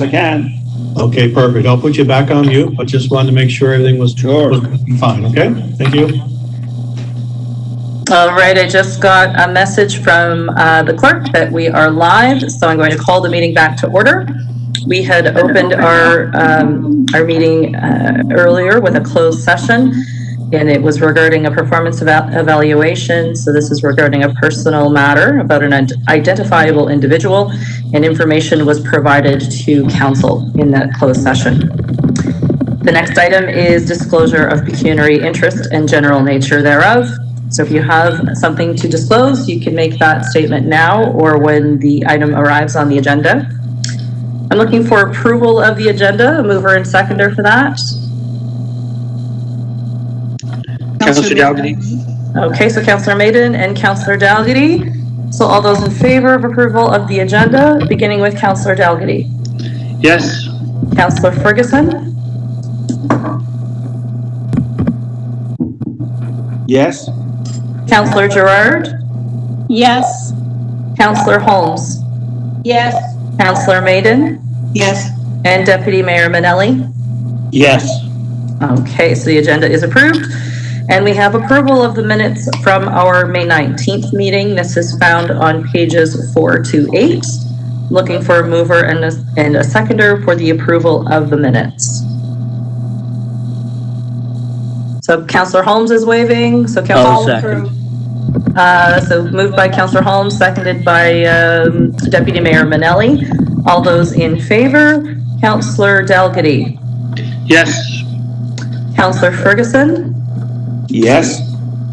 I can. Okay, perfect. I'll put you back on mute, but just wanted to make sure everything was fine. Okay, thank you. All right, I just got a message from the clerk that we are live, so I'm going to call the meeting back to order. We had opened our meeting earlier with a closed session, and it was regarding a performance evaluation. So this is regarding a personal matter about an identifiable individual, and information was provided to council in that closed session. The next item is disclosure of pecuniary interest and general nature thereof. So if you have something to disclose, you can make that statement now or when the item arrives on the agenda. I'm looking for approval of the agenda, a mover and seconder for that. Councillor Dalgety. Okay, so Councillor Maiden and Councillor Dalgety. So all those in favor of approval of the agenda, beginning with Councillor Dalgety. Yes. Councillor Ferguson. Yes. Councillor Gerard. Yes. Councillor Holmes. Yes. Councillor Maiden. Yes. And Deputy Mayor Manelli. Yes. Okay, so the agenda is approved. And we have approval of the minutes from our May 19th meeting. This is found on pages 4 to 8. Looking for a mover and a seconder for the approval of the minutes. So Councillor Holmes is waving. So Councillor so moved by Councillor Holmes, seconded by Deputy Mayor Manelli. All those in favor? Councillor Dalgety. Yes. Councillor Ferguson. Yes.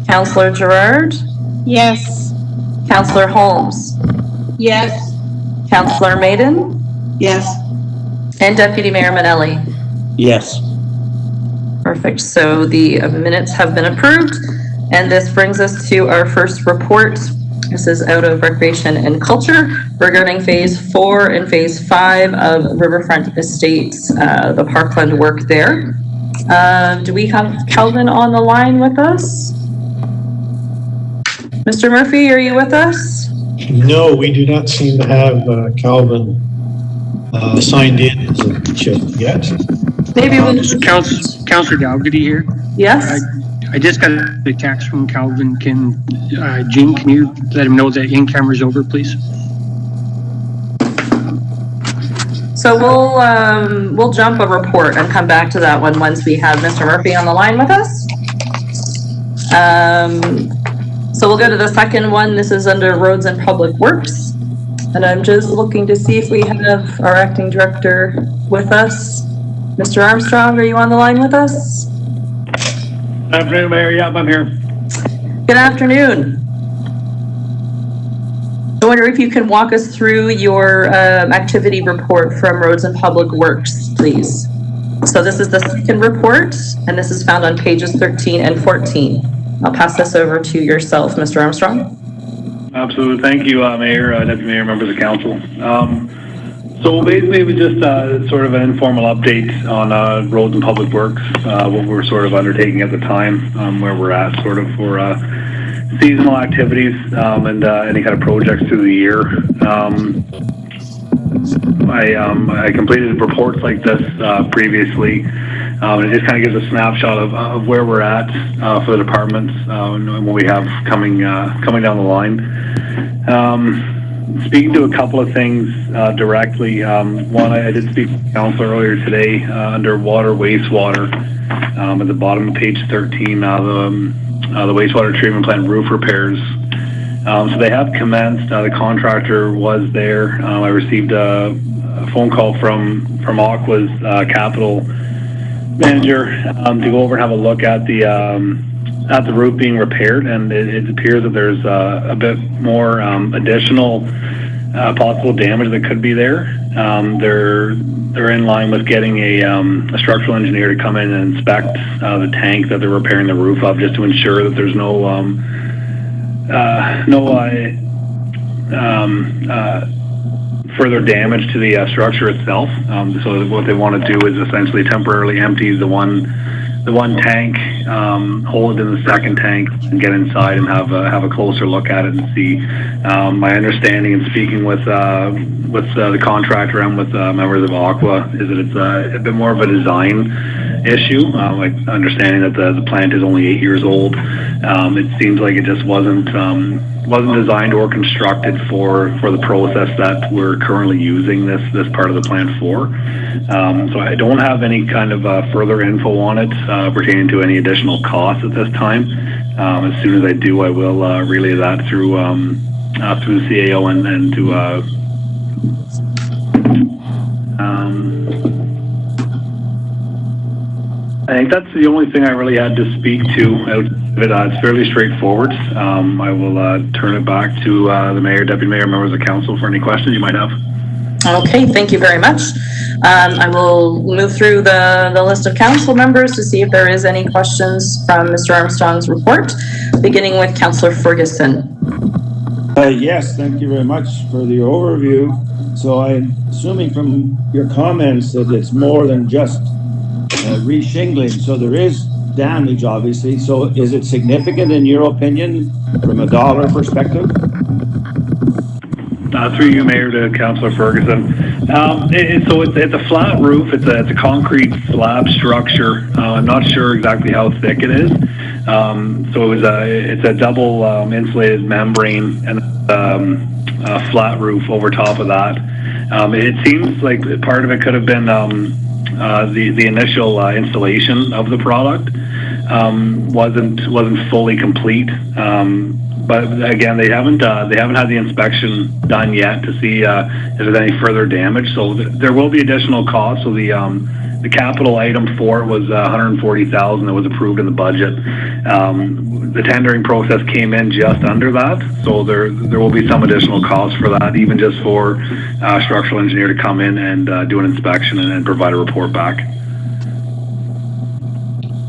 Councillor Gerard. Yes. Councillor Holmes. Yes. Councillor Maiden. Yes. And Deputy Mayor Manelli. Yes. Perfect. So the minutes have been approved. And this brings us to our first report. This is out of Recreation and Culture regarding Phase 4 and Phase 5 of Riverfront Estates, the Parkland work there. Do we have Calvin on the line with us? Mr. Murphy, are you with us? No, we do not seem to have Calvin signed in as a just yet. Maybe we'll Councillor Dalgety here. Yes. I just got a text from Calvin. Jean, can you let him know that in-camera's over, please? So we'll jump a report and come back to that one once we have Mr. Murphy on the line with us. So we'll go to the second one. This is under Roads and Public Works. And I'm just looking to see if we have our acting director with us. Mr. Armstrong, are you on the line with us? Good afternoon, Mayor. Yep, I'm here. Good afternoon. I wonder if you can walk us through your activity report from Roads and Public Works, please. So this is the second report, and this is found on pages 13 and 14. I'll pass this over to yourself, Mr. Armstrong. Absolutely. Thank you, Mayor, Deputy Mayor, members of council. So basically, it was just sort of an informal update on Roads and Public Works, what we're sort of undertaking at the time, where we're at sort of for seasonal activities and any kind of projects through the year. I completed reports like this previously. It just kind of gives a snapshot of where we're at for the departments and what we have coming down the line. Speaking to a couple of things directly. One, I did speak to council earlier today under water, wastewater. At the bottom of page 13, the wastewater treatment plant roof repairs. So they have commenced. The contractor was there. I received a phone call from Aqua's capital manager to go over and have a look at the roof being repaired, and it appears that there's a bit more additional possible damage that could be there. They're in line with getting a structural engineer to come in and inspect the tank that they're repairing the roof of, just to ensure that there's no further damage to the structure itself. So what they want to do is essentially temporarily empty the one one tank, hold it in the second tank, and get inside and have a closer look at it and see. My understanding and speaking with the contractor and with members of Aqua is that it's a bit more of a design issue. Like understanding that the plant is only 8 years old, it seems like it just wasn't designed or constructed for the process that we're currently using this part of the plant for. So I don't have any kind of further info on it pertaining to any additional costs at this time. As soon as I do, I will relay that through the CAO and to I think that's the only thing I really had to speak to. It's fairly straightforward. I will turn it back to the mayor, deputy mayor, members of council for any questions you might have. Okay, thank you very much. I will move through the list of council members to see if there is any questions from Mr. Armstrong's report, beginning with Councillor Ferguson. Yes, thank you very much for the overview. So I'm assuming from your comments that it's more than just re-shingling. So there is damage, obviously. So is it significant in your opinion from a dollar perspective? Through you, Mayor, to Councillor Ferguson. So it's a flat roof. It's a concrete slab structure. I'm not sure exactly how thick it is. So it's a double insulated membrane and a flat roof over top of that. It seems like part of it could have been the initial installation of the product wasn't fully complete. But again, they haven't had the inspection done yet to see if there's any further damage. So there will be additional costs. So the capital item for it was $140,000 that was approved in the budget. The tendering process came in just under that. So there will be some additional costs for that, even just for a structural engineer to come in and do an inspection and provide a report back.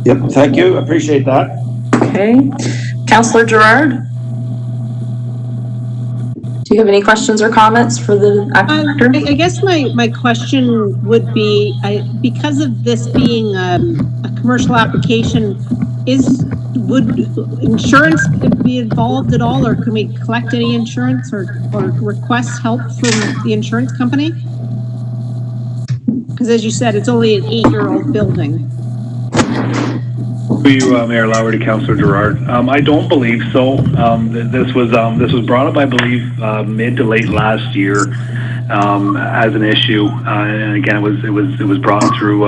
Yep, thank you. Appreciate that. Okay. Councillor Gerard? Do you have any questions or comments for the acting director? I guess my question would be, because of this being a commercial application, would insurance be involved at all, or can we collect any insurance or request help from the insurance company? Because as you said, it's only an 8-year-old building. For you, Mayor Lauer, to Councillor Gerard. I don't believe so. This was brought up, I believe, mid to late last year as an issue, and again, it was brought through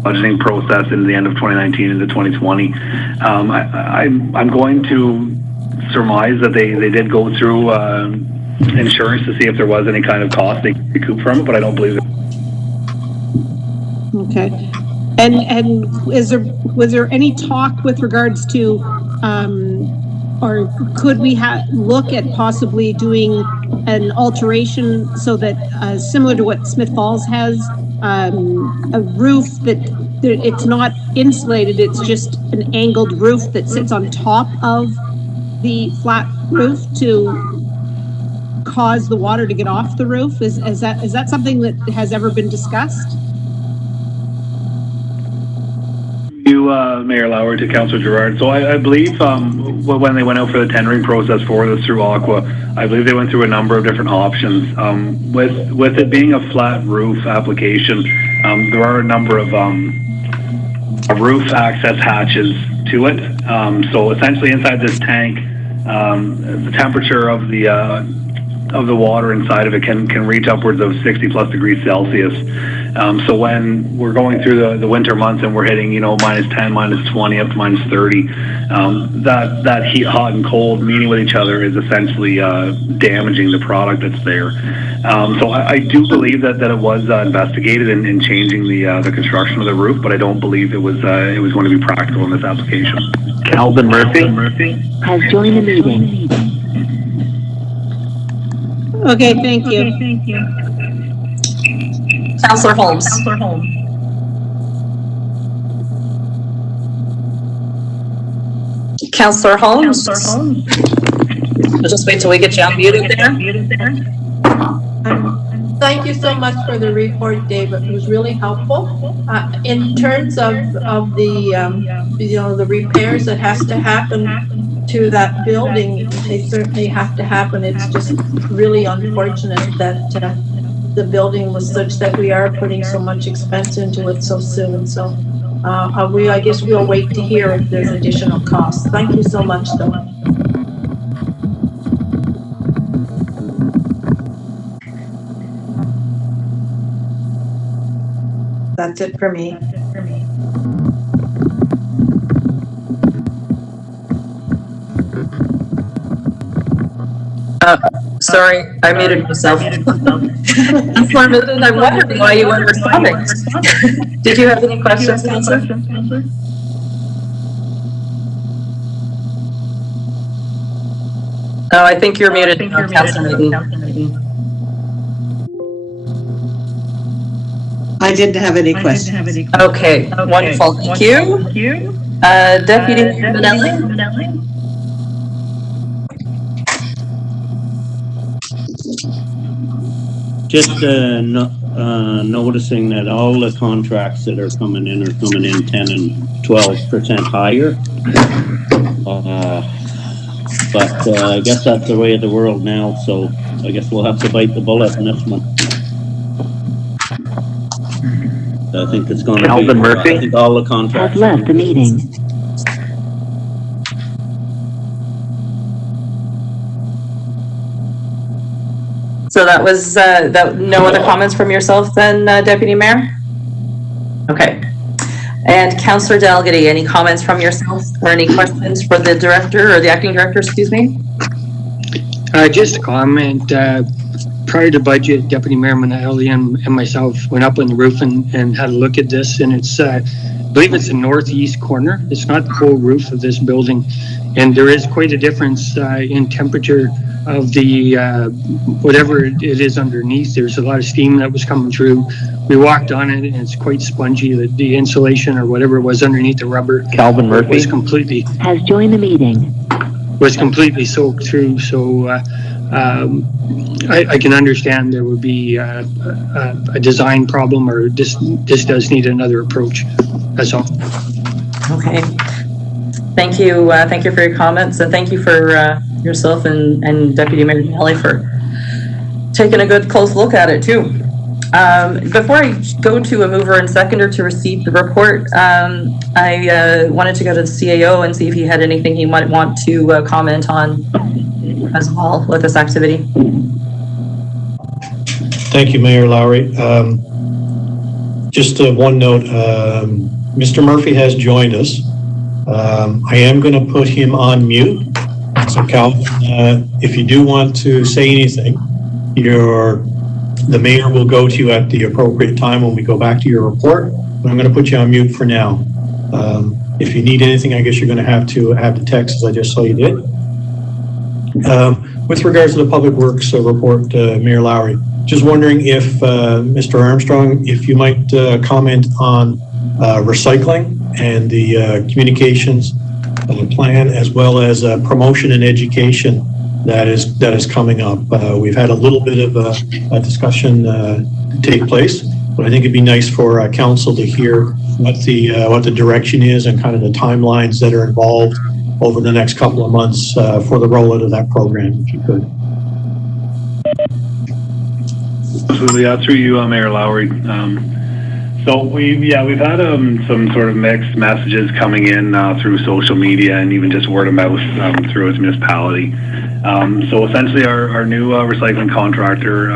budgeting process in the end of 2019 into 2020. I'm going to surmise that they did go through insurance to see if there was any kind of cost they could recoup from it, but I don't believe it. Okay. And was there any talk with regards to, or could we look at possibly doing an alteration so that, similar to what Smith Falls has, a roof that it's not insulated, it's just an angled roof that sits on top of the flat roof to cause the water to get off the roof? Is that something that has ever been discussed? Mayor Lauer, to Councillor Gerard. So I believe when they went out for the tendering process for this through Aqua, I believe they went through a number of different options. With it being a flat roof application, there are a number of roof access hatches to it. So essentially inside this tank, the temperature of the water inside of it can reach upwards of 60+ degrees Celsius. So when we're going through the winter months and we're hitting, -10, -20, up to -30, that heat, hot and cold meeting with each other is essentially damaging the product that's there. So I do believe that it was investigated in changing the construction of the roof, but I don't believe it was going to be practical in this application. Calvin Murphy has joined the meeting. Okay, thank you. Councillor Holmes. Councillor Holmes. We'll just wait till we get you unmuted there. thank you so much for the report, David. It was really helpful. In terms of the, the repairs that has to happen to that building, they certainly have to happen. It's just really unfortunate that the building was such that we are putting so much expense into it so soon. So I guess we'll wait to hear if there's additional costs. Thank you so much, though. That's it for me. Sorry, I muted myself. I'm wondering why you weren't responding. Did you have any questions, Councillor? Oh, I think you're muted, Councillor Meaden. I didn't have any questions. Okay, wonderful. Thank you. Deputy Manelli? Just noticing that all the contracts that are coming in 10 and 12% higher. But I guess that's the way of the world now, so I guess we'll have to bite the bullet in this one. I think it's going to be Murphy? I think all the contracts Has left the meeting. So that was, no other comments from yourself then, Deputy Mayor? Okay. And Councillor Dalgety, any comments from yourself or any questions for the director or the acting director, excuse me? Just a comment. Prior to budget, Deputy Mayor Manelli and myself went up on the roof and had a look at this, and it's, I believe it's the northeast corner. It's not the whole roof of this building, and there is quite a difference in temperature of the whatever it is underneath. There's a lot of steam that was coming through. We walked on it, and it's quite spongy. The insulation or whatever it was underneath the rubber was completely Has joined the meeting. Was completely soaked through. So I can understand there would be a design problem, or this does need another approach. That's all. Okay. Thank you. Thank you for your comments, and thank you for yourself and Deputy Mayor Manelli for taking a good close look at it too. Before I go to a mover and seconder to receive the report, I wanted to go to the CAO and see if he had anything he might want to comment on as well with this activity. Thank you, Mayor Lowry. Just one note, Mr. Murphy has joined us. I am going to put him on mute. So Calvin, if you do want to say anything, the mayor will go to you at the appropriate time when we go back to your report, but I'm going to put you on mute for now. If you need anything, I guess you're going to have to text, as I just saw you did. With regards to the Public Works report, Mayor Lowry, just wondering if Mr. Armstrong, if you might comment on recycling and the communications plan, as well as promotion and education that is coming up. We've had a little bit of a discussion take place, but I think it'd be nice for council to hear what the direction is and kind of the timelines that are involved over the next couple of months for the rollout of that program, if you could. Absolutely, through you, Mayor Lowry. So we've had some sort of mixed messages coming in through social media and even just word of mouth through its municipality. So essentially our new recycling contractor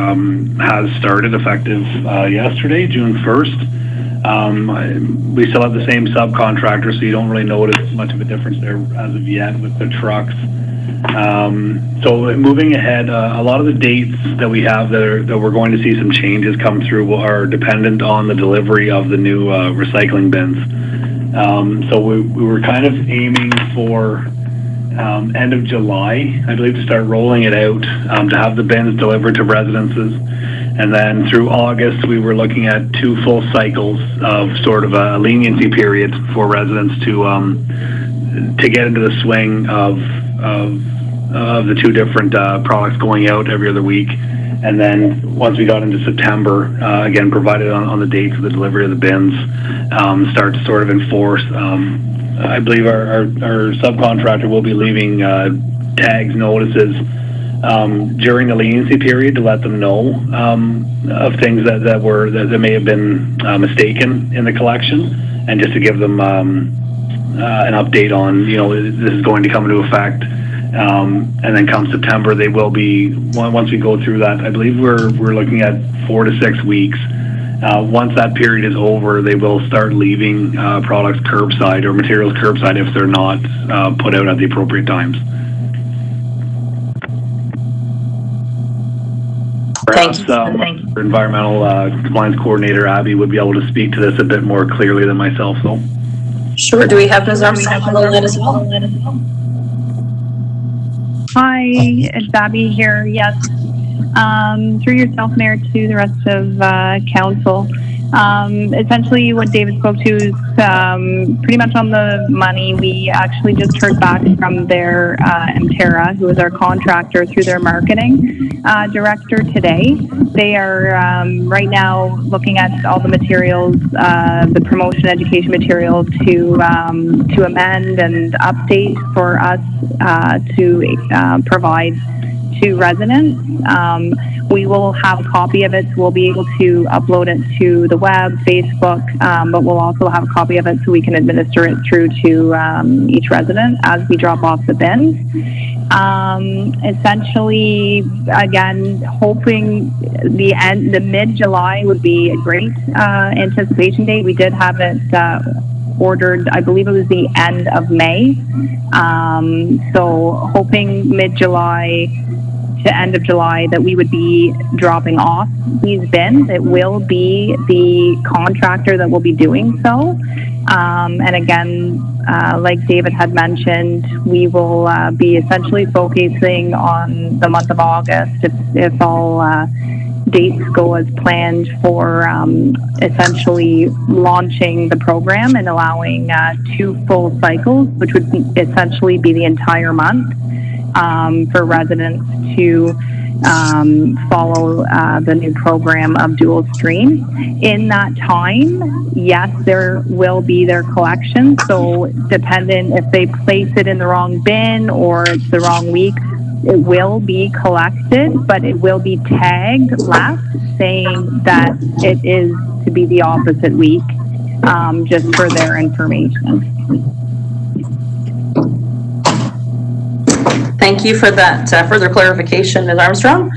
has started effective yesterday, June 1st. We still have the same subcontractor, so you don't really notice much of a difference there as of yet with the trucks. So moving ahead, a lot of the dates that we have that we're going to see some changes come through are dependent on the delivery of the new recycling bins. So we were kind of aiming for end of July, I believe, to start rolling it out, to have the bins delivered to residences. And then through August, we were looking at 2 full cycles of sort of a leniency period for residents to get into the swing of the 2 different products going out every other week. And then once we got into September, again, provided on the dates of the delivery of the bins, start to sort of enforce. I believe our subcontractor will be leaving tags, notices during the leniency period to let them know of things that may have been mistaken in the collection, and just to give them an update on, this is going to come into effect. And then come September, they will be, once we go through that, I believe we're looking at 4 to 6 weeks. Once that period is over, they will start leaving products curbside or materials curbside if they're not put out at the appropriate times. Perhaps our environmental compliance coordinator, Abby, would be able to speak to this a bit more clearly than myself, though. Sure. Do we have Ms. Armstrong on the line as well? Hi, it's Abby here. Yes. Through yourself, Mayor, to the rest of council. Essentially, what David spoke to is pretty much on the money. We actually just heard back from their Mterra, who is our contractor, through their marketing director today. They are right now looking at all the materials, the promotion education materials to amend and update for us to provide to residents. We will have a copy of it, so we'll be able to upload it to the web, Facebook, but we'll also have a copy of it so we can administer it through to each resident as we drop off the bins. Essentially, again, hoping the mid-July would be a great anticipation date. We did have it ordered, I believe it was the end of May. So hoping mid-July to end of July that we would be dropping off these bins. It will be the contractor that will be doing so. And again, like David had mentioned, we will be essentially focusing on the month of August if all dates go as planned for essentially launching the program and allowing 2 full cycles, which would essentially be the entire month. For residents to follow the new program of dual stream. In that time, yes, there will be their collection. So dependent if they place it in the wrong bin or it's the wrong week, it will be collected, but it will be tagged left saying that it is to be the opposite week, just for their information. Thank you for that further clarification, Ms. Armstrong.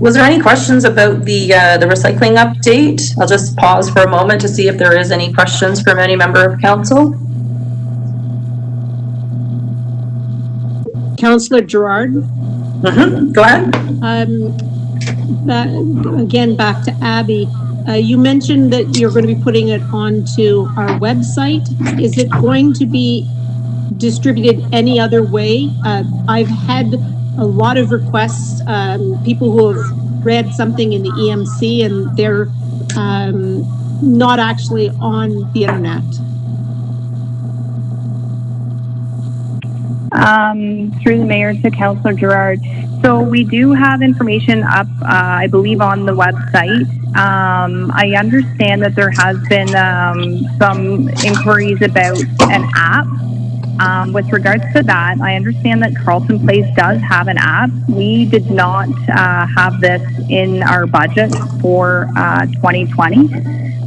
Was there any questions about the recycling update? I'll just pause for a moment to see if there is any questions from any member of council. Councillor Gerard? Go ahead. Again, back to Abby. You mentioned that you're going to be putting it onto our website. Is it going to be distributed any other way? I've had a lot of requests, people who have read something in the EMC and they're not actually on the internet. Through the mayor to Councillor Gerard. So we do have information up, I believe, on the website. I understand that there has been some inquiries about an app. With regards to that, I understand that Carleton Place does have an app. We did not have this in our budget for 2020.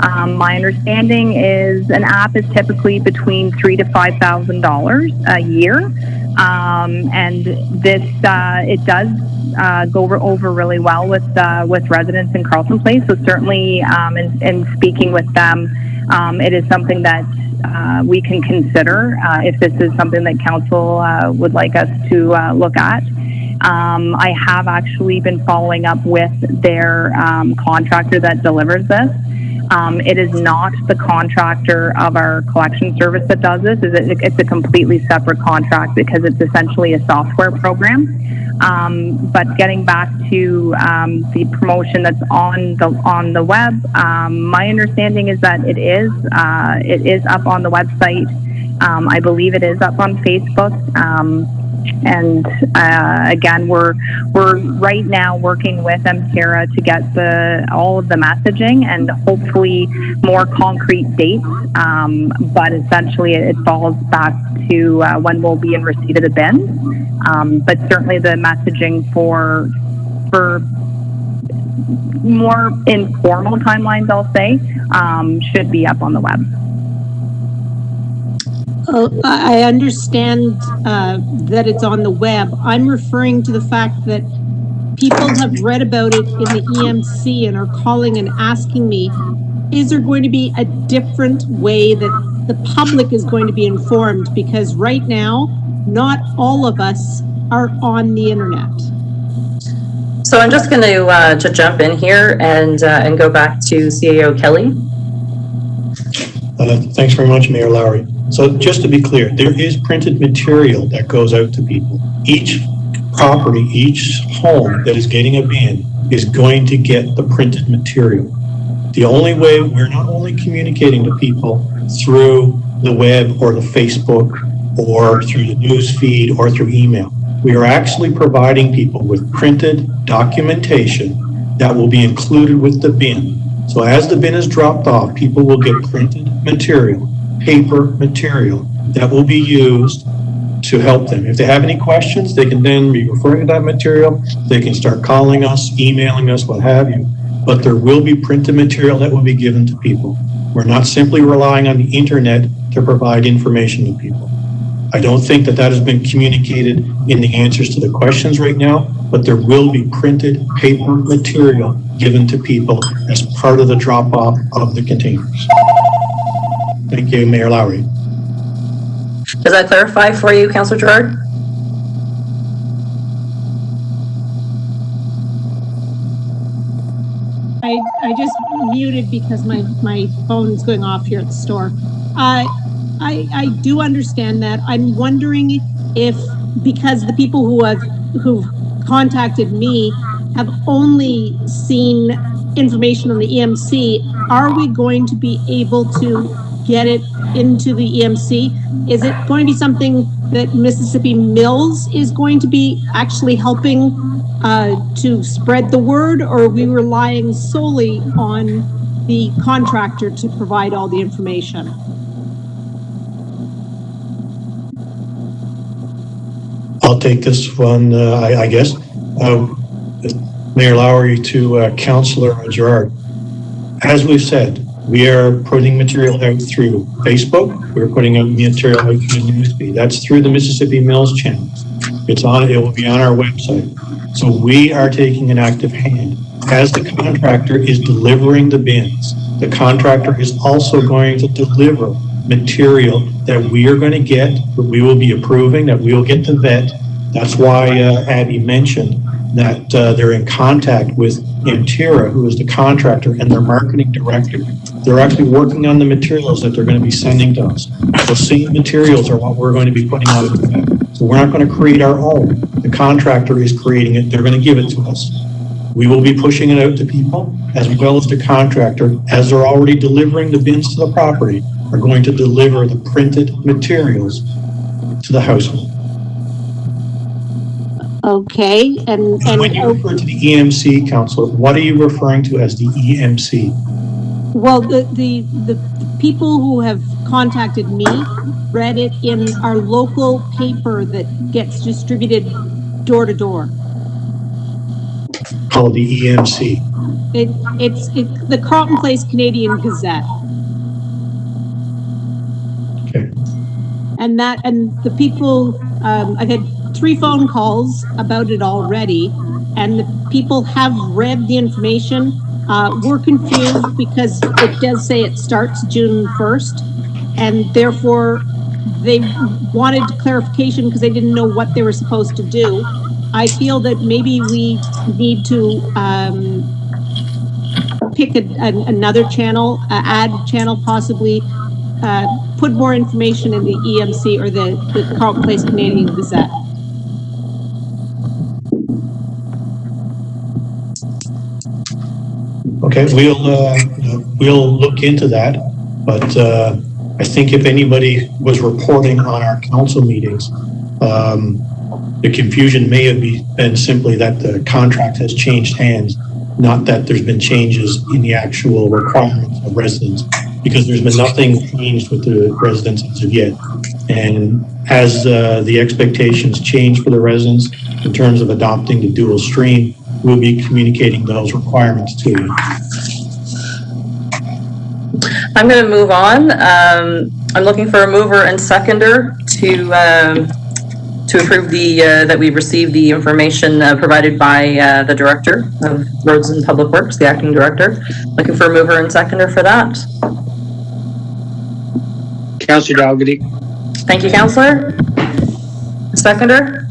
My understanding is an app is typically between $3,000 to $5,000 a year, and this it does go over really well with residents in Carleton Place. So certainly, in speaking with them, it is something that we can consider if this is something that council would like us to look at. I have actually been following up with their contractor that delivers this. It is not the contractor of our collection service that does this. It's a completely separate contract because it's essentially a software program. But getting back to the promotion that's on the web, my understanding is that it is up on the website. I believe it is up on Facebook. And again, we're right now working with MTERA to get all of the messaging and hopefully more concrete dates. But essentially, it falls back to when we'll be in receipt of the bins. But certainly, the messaging for more informal timelines, I'll say, should be up on the web. I understand that it's on the web. I'm referring to the fact that people have read about it in the EMC and are calling and asking me, is there going to be a different way that the public is going to be informed? Because right now, not all of us are on the internet. So I'm just going to jump in here and go back to CAO Kelly. Thanks very much, Mayor Lowry. So just to be clear, there is printed material that goes out to people. Each property, each home that is getting a bin is going to get the printed material. The only way, we're not only communicating to people through the web or the Facebook or through the news feed or through email. We are actually providing people with printed documentation that will be included with the bin. So as the bin is dropped off, people will get printed material, paper material that will be used to help them. If they have any questions, they can then be referring to that material. They can start calling us, emailing us, what have you. But there will be printed material that will be given to people. We're not simply relying on the internet to provide information to people. I don't think that has been communicated in the answers to the questions right now, but there will be printed paper material given to people as part of the drop-off of the containers. Thank you, Mayor Lowry. Does that clarify for you, Councillor Gerard? I just muted because my phone's going off here at the store. I do understand that. I'm wondering if, because the people who've contacted me have only seen information on the EMC, are we going to be able to get it into the EMC? Is it going to be something that Mississippi Mills is going to be actually helping to spread the word, or are we relying solely on the contractor to provide all the information? I'll take this one, I guess. Mayor Lowry to Councillor Gerard. As we've said, we are putting material out through Facebook. We're putting out material out through the newsfeed. That's through the Mississippi Mills channel. It will be on our website. So we are taking an active hand. As the contractor is delivering the bins, the contractor is also going to deliver material that we are going to get, that we will be approving, that we will get to vet. That's why Abby mentioned that they're in contact with Interim, who is the contractor, and their marketing director. They're actually working on the materials that they're going to be sending to us. So same materials are what we're going to be putting out of the vet. So we're not going to create our own. The contractor is creating it. They're going to give it to us. We will be pushing it out to people, as well as the contractor, as they're already delivering the bins to the property, are going to deliver the printed materials to the household. Okay, and when you refer to the EMC, Councillor, what are you referring to as the EMC? Well, the people who have contacted me read it in our local paper that gets distributed door to door. Called the EMC. It's the Carleton Place Canadian Gazette. Okay. And the people, I've had 3 phone calls about it already, and the people have read the information. We're confused because it does say it starts June 1st, and therefore they wanted clarification because they didn't know what they were supposed to do. I feel that maybe we need to pick another channel, ad channel possibly, put more information in the EMC or the Carleton Place Canadian Gazette. Okay, we'll look into that, but I think if anybody was reporting on our council meetings, The confusion may have been simply that the contract has changed hands, not that there's been changes in the actual requirements of residents, because there's been nothing changed with the residents as of yet. And as the expectations change for the residents in terms of adopting the dual stream, we'll be communicating those requirements to you. I'm going to move on. I'm looking for a mover and seconder to approve that we receive the information provided by the Director of Roads and Public Works, the Acting Director. Looking for a mover and seconder for that. Councillor Dalgety. Thank you, Councillor. Seconder?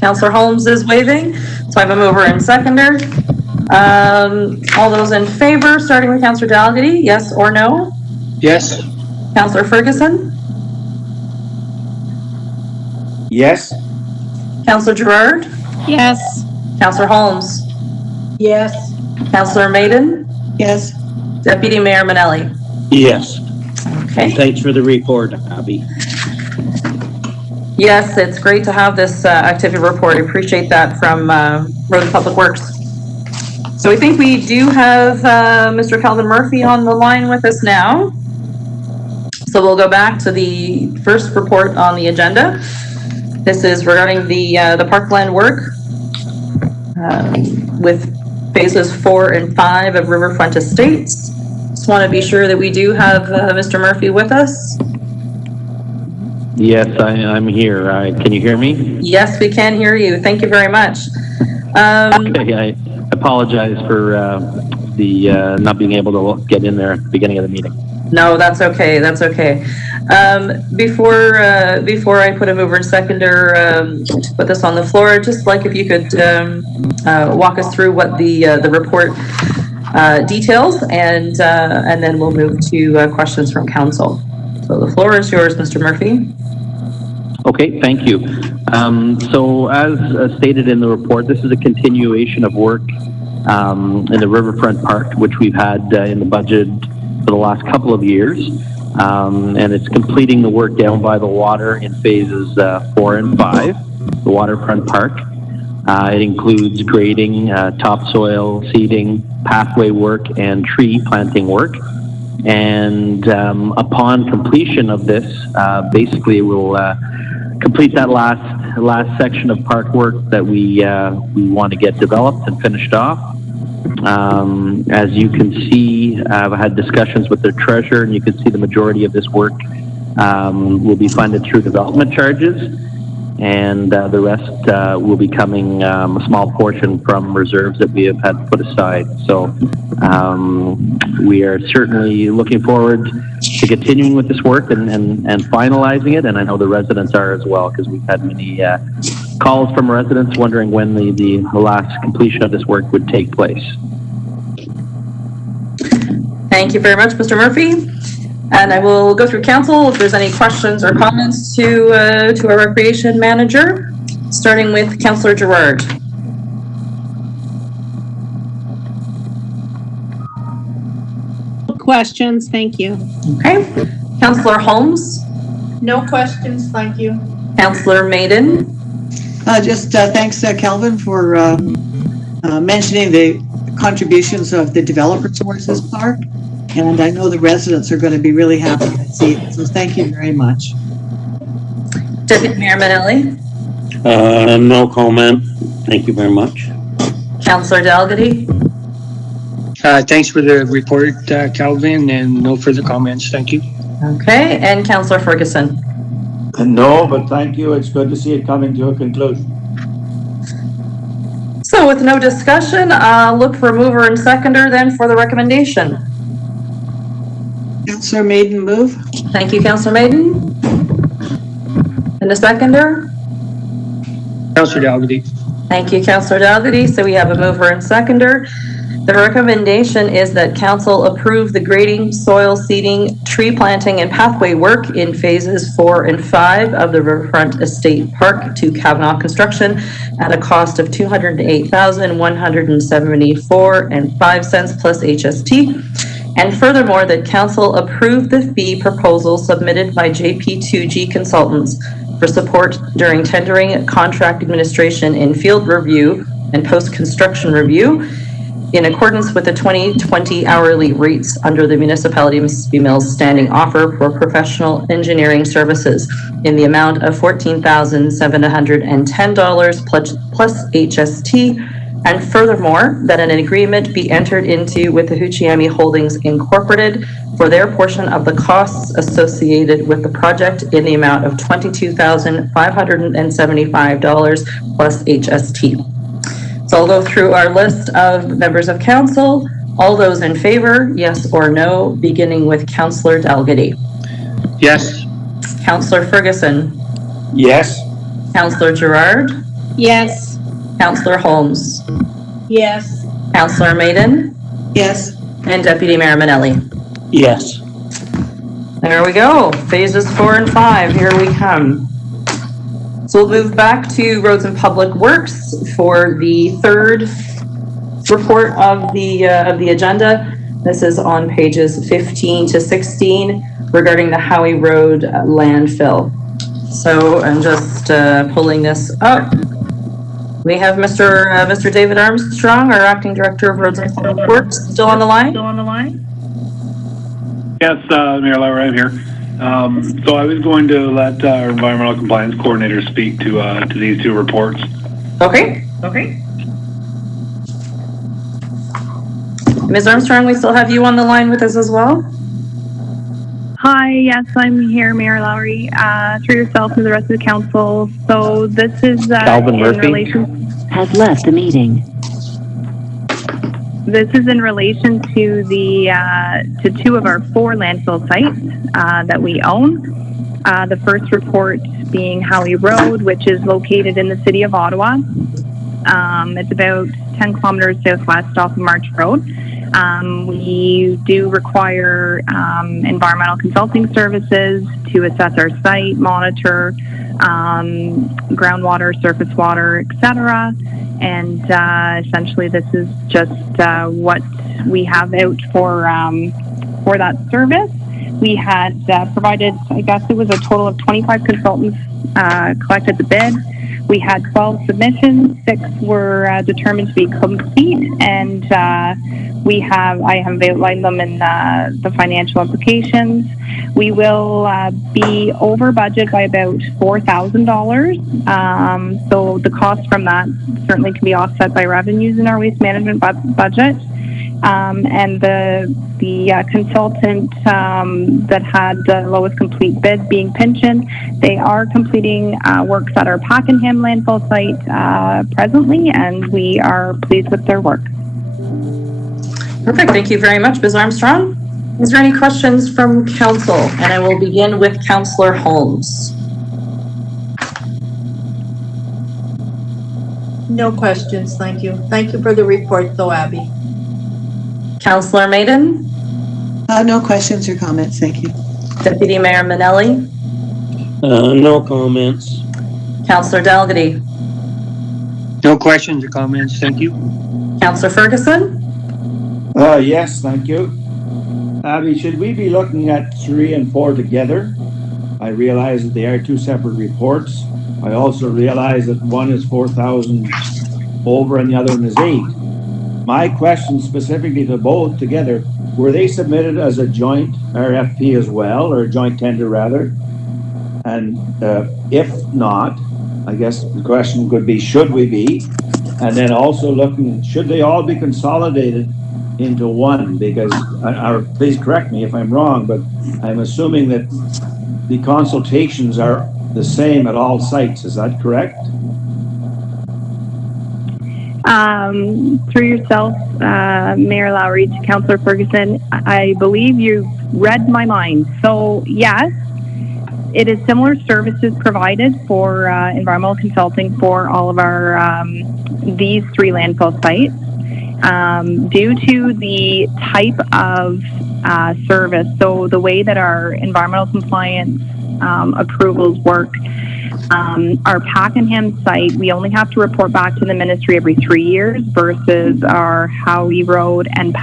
Councillor Holmes is waving. So I have a mover and seconder. All those in favor, starting with Councillor Dalgety, yes or no? Yes. Councillor Ferguson? Yes. Councillor Gerard? Yes. Councillor Holmes? Yes. Councillor Maiden? Yes. Deputy Mayor Manelli? Yes. Okay. Thanks for the report, Abby. Yes, it's great to have this activity report. I appreciate that from Road and Public Works. So I think we do have Mr. Calvin Murphy on the line with us now. So we'll go back to the first report on the agenda. This is regarding the Parkland work with phases 4 and 5 of Riverfront Estates. Just want to be sure that we do have Mr. Murphy with us. Yes, I'm here. Can you hear me? Yes, we can hear you. Thank you very much. Okay, I apologize for the not being able to get in there at the beginning of the meeting. No, that's okay. That's okay. Before I put a mover and seconder to put this on the floor, just like if you could walk us through what the report details, and then we'll move to questions from council. So the floor is yours, Mr. Murphy. Okay, thank you. So as stated in the report, this is a continuation of work in the Riverfront Park, which we've had in the budget for the last couple of years. And it's completing the work down by the water in phases 4 and 5, the waterfront park. It includes grading, topsoil, seeding, pathway work, and tree planting work. And upon completion of this, basically we'll complete that last section of park work that we want to get developed and finished off. As you can see, I've had discussions with the treasurer, and you can see the majority of this work will be funded through development charges, and the rest will be coming a small portion from reserves that we have had put aside. So we are certainly looking forward to continuing with this work and finalizing it, and I know the residents are as well, because we've had many calls from residents wondering when the last completion of this work would take place. Thank you very much, Mr. Murphy. And I will go through council if there's any questions or comments to our recreation manager, starting with Councillor Gerard. Questions, thank you. Okay. Councillor Holmes? No questions, thank you. Councillor Maiden? Just thanks, Calvin, for mentioning the contributions of the developers towards this park. And I know the residents are going to be really happy to see it. So thank you very much. Deputy Mayor Manelli? No comment. Thank you very much. Councillor Dalgety? Thanks for the report, Calvin, and no further comments. Thank you. Okay, and Councillor Ferguson? No, but thank you. It's good to see it coming to a conclusion. So with no discussion, look for mover and seconder then for the recommendation. Councillor Maiden, move. Thank you, Councillor Maiden. And a seconder? Councillor Dalgety. Thank you, Councillor Dalgety. So we have a mover and seconder. The recommendation is that council approve the grading, soil seeding, tree planting, and pathway work in phases 4 and 5 of the Riverfront Estate Park to Kavanaugh Construction at a cost of $208,174.05 plus HST. And furthermore, that council approve the fee proposal submitted by JP2G Consultants for support during tendering, contract administration, in field review, and post-construction review in accordance with the 2020 hourly rates under the Municipality of Mississippi Mills standing offer for professional engineering services in the amount of $14,710 plus HST, and furthermore, that an agreement be entered into with the Huchiami Holdings Incorporated for their portion of the costs associated with the project in the amount of $22,575 plus HST. So I'll go through our list of members of council. All those in favor, yes or no, beginning with Councillor Dalgety. Yes. Councillor Ferguson. Yes. Councillor Gerard. Yes. Councillor Holmes. Yes. Councillor Maiden. Yes. And Deputy Mayor Manelli. Yes. There we go. Phases 4 and 5. Here we come. So we'll move back to Roads and Public Works for the third report of the agenda. This is on pages 15 to 16 regarding the Howie Road landfill. So I'm just pulling this up. We have Mr. David Armstrong, our Acting Director of Roads and Public Works, still on the line? Yes, Mayor Lauer, I'm here. So I was going to let our environmental compliance coordinator speak to these two reports. Okay. Ms. Armstrong, we still have you on the line with us as well? Hi, yes, I'm here, Mayor Lowry, through yourself and the rest of the council. So this is Calvin in Murphy relation. Has left the meeting. This is in relation to the to two of our 4 landfill sites that we own. The first report being Howie Road, which is located in the city of Ottawa. It's about 10 kilometers southwest off of March Road. We do require environmental consulting services to assess our site, monitor groundwater, surface water, etc. And essentially, this is just what we have out for that service. We had provided, I guess it was a total of 25 consultants collected the bid. We had 12 submissions, 6 were determined to be complete, and I have outlined them in the financial implications. We will be over budget by about $4,000. So the cost from that certainly can be offset by revenues in our waste management budget. And the consultant that had the lowest complete bid being Pynchon, they are completing works at our Pakenham landfill site presently, and we are pleased with their work. Perfect. Thank you very much, Ms. Armstrong. Is there any questions from council? And I will begin with Councillor Holmes. No questions, thank you. Thank you for the report, though, Abby. Councillor Maiden? No questions or comments, thank you. Deputy Mayor Manelli? No comments. Councillor Dalgety? No questions or comments, thank you. Councillor Ferguson? Yes, thank you. Abby, should we be looking at 3 and 4 together? I realize that they are 2 separate reports. I also realize that one is 4,000 over and the other one is 8. My question specifically to both together, were they submitted as a joint RFP as well, or a joint tender rather? And if not, I guess the question could be, should we be? And then also looking, should they all be consolidated into one? Because, please correct me if I'm wrong, but I'm assuming that the consultations are the same at all sites. Is that correct? Through yourself, Mayor Lowry, to Councillor Ferguson, I believe you read my mind. So yes, it is similar services provided for environmental consulting for all of our these 3 landfill sites. Due to the type of service, so the way that our environmental compliance approvals work, Our Pakenham site, we only have to report back to the ministry every 3 years versus our Howie Road and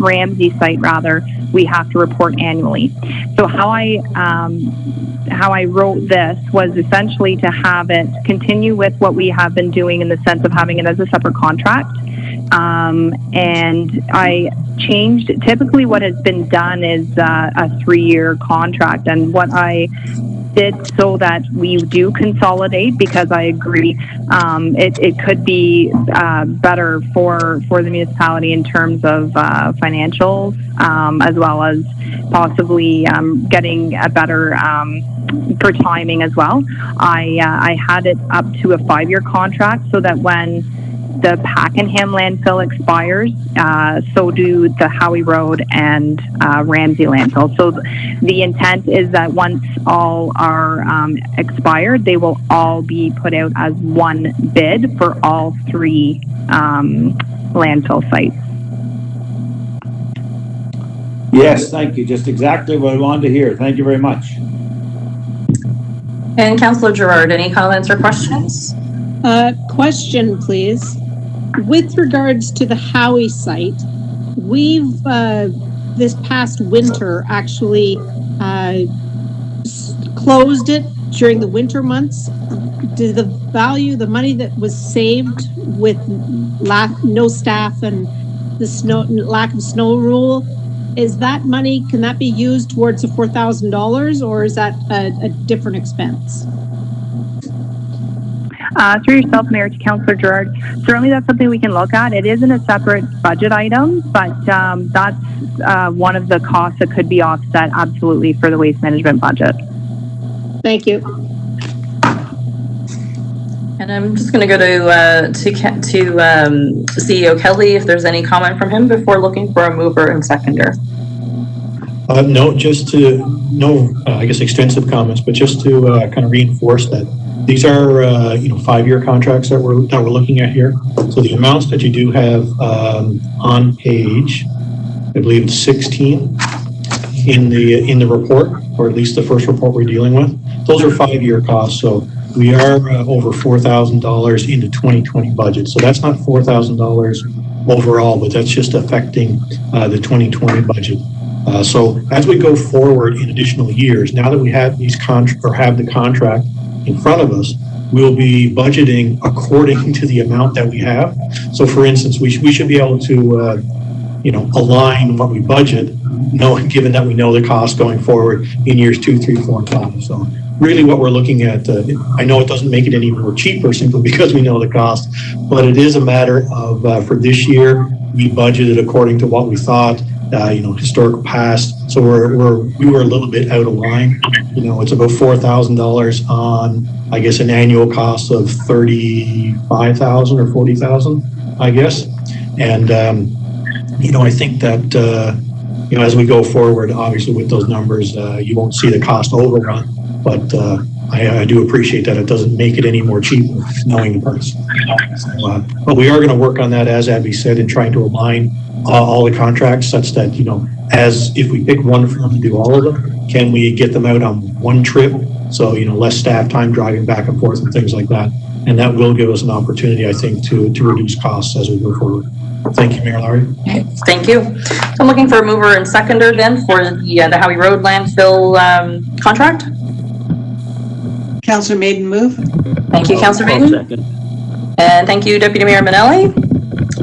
Ramsay site, rather, we have to report annually. So how I wrote this was essentially to have it continue with what we have been doing in the sense of having it as a separate contract. And I changed, typically what has been done is a 3-year contract, and what I did so that we do consolidate, because I agree it could be better for the municipality in terms of financials, as well as possibly getting a better for timing as well. I had it up to a 5-year contract so that when the Pakenham landfill expires, so do the Howie Road and Ramsay landfill. So the intent is that once all are expired, they will all be put out as one bid for all 3 landfill sites. Yes, thank you. Just exactly what I wanted to hear. Thank you very much. And Councillor Gerard, any comments or questions? Question, please. With regards to the Howie site, we've this past winter actually closed it during the winter months. Did the value, the money that was saved with no staff and the lack of snow rule, is that money, can that be used towards the $4,000, or is that a different expense? Through yourself, Mayor, to Councillor Gerard, certainly that's something we can look at. It isn't a separate budget item, but that's one of the costs that could be offset absolutely for the waste management budget. Thank you. And I'm just going to go to CEO Kelly, if there's any comment from him before looking for a mover and seconder. No, just I guess extensive comments, but just to kind of reinforce that these are 5-year contracts that we're looking at here. So the amounts that you do have on page, I believe it's 16 in the report, or at least the first report we're dealing with, those are 5-year costs. So we are over $4,000 in the 2020 budget. So that's not $4,000 overall, but that's just affecting the 2020 budget. So as we go forward in additional years, now that we have these have the contract in front of us, we'll be budgeting according to the amount that we have. So for instance, we should be able to align what we budget, given that we know the cost going forward in years 2, 3, 4, and 5. So really what we're looking at, I know it doesn't make it any more cheaper simply because we know the cost, but it is a matter of for this year, we budgeted according to what we thought, historical past. So we were a little bit out of line. It's about $4,000 on, I guess, an annual cost of $35,000 or $40,000, I guess. And I think that as we go forward, obviously with those numbers, you won't see the cost overrun. But I do appreciate that it doesn't make it any more cheaper knowing the price. So, but we are going to work on that, as Abby said, in trying to align all the contracts such that, as if we pick one firm to do all of them, can we get them out on one trip? So, less staff time driving back and forth and things like that. And that will give us an opportunity, I think, to reduce costs as we go forward. Thank you, Mayor Lowry. Thank you. I'm looking for a mover and seconder then for the Howie Road landfill contract. Councillor Maiden move. Thank you, Councillor Maiden. And thank you, Deputy Mayor Manelli.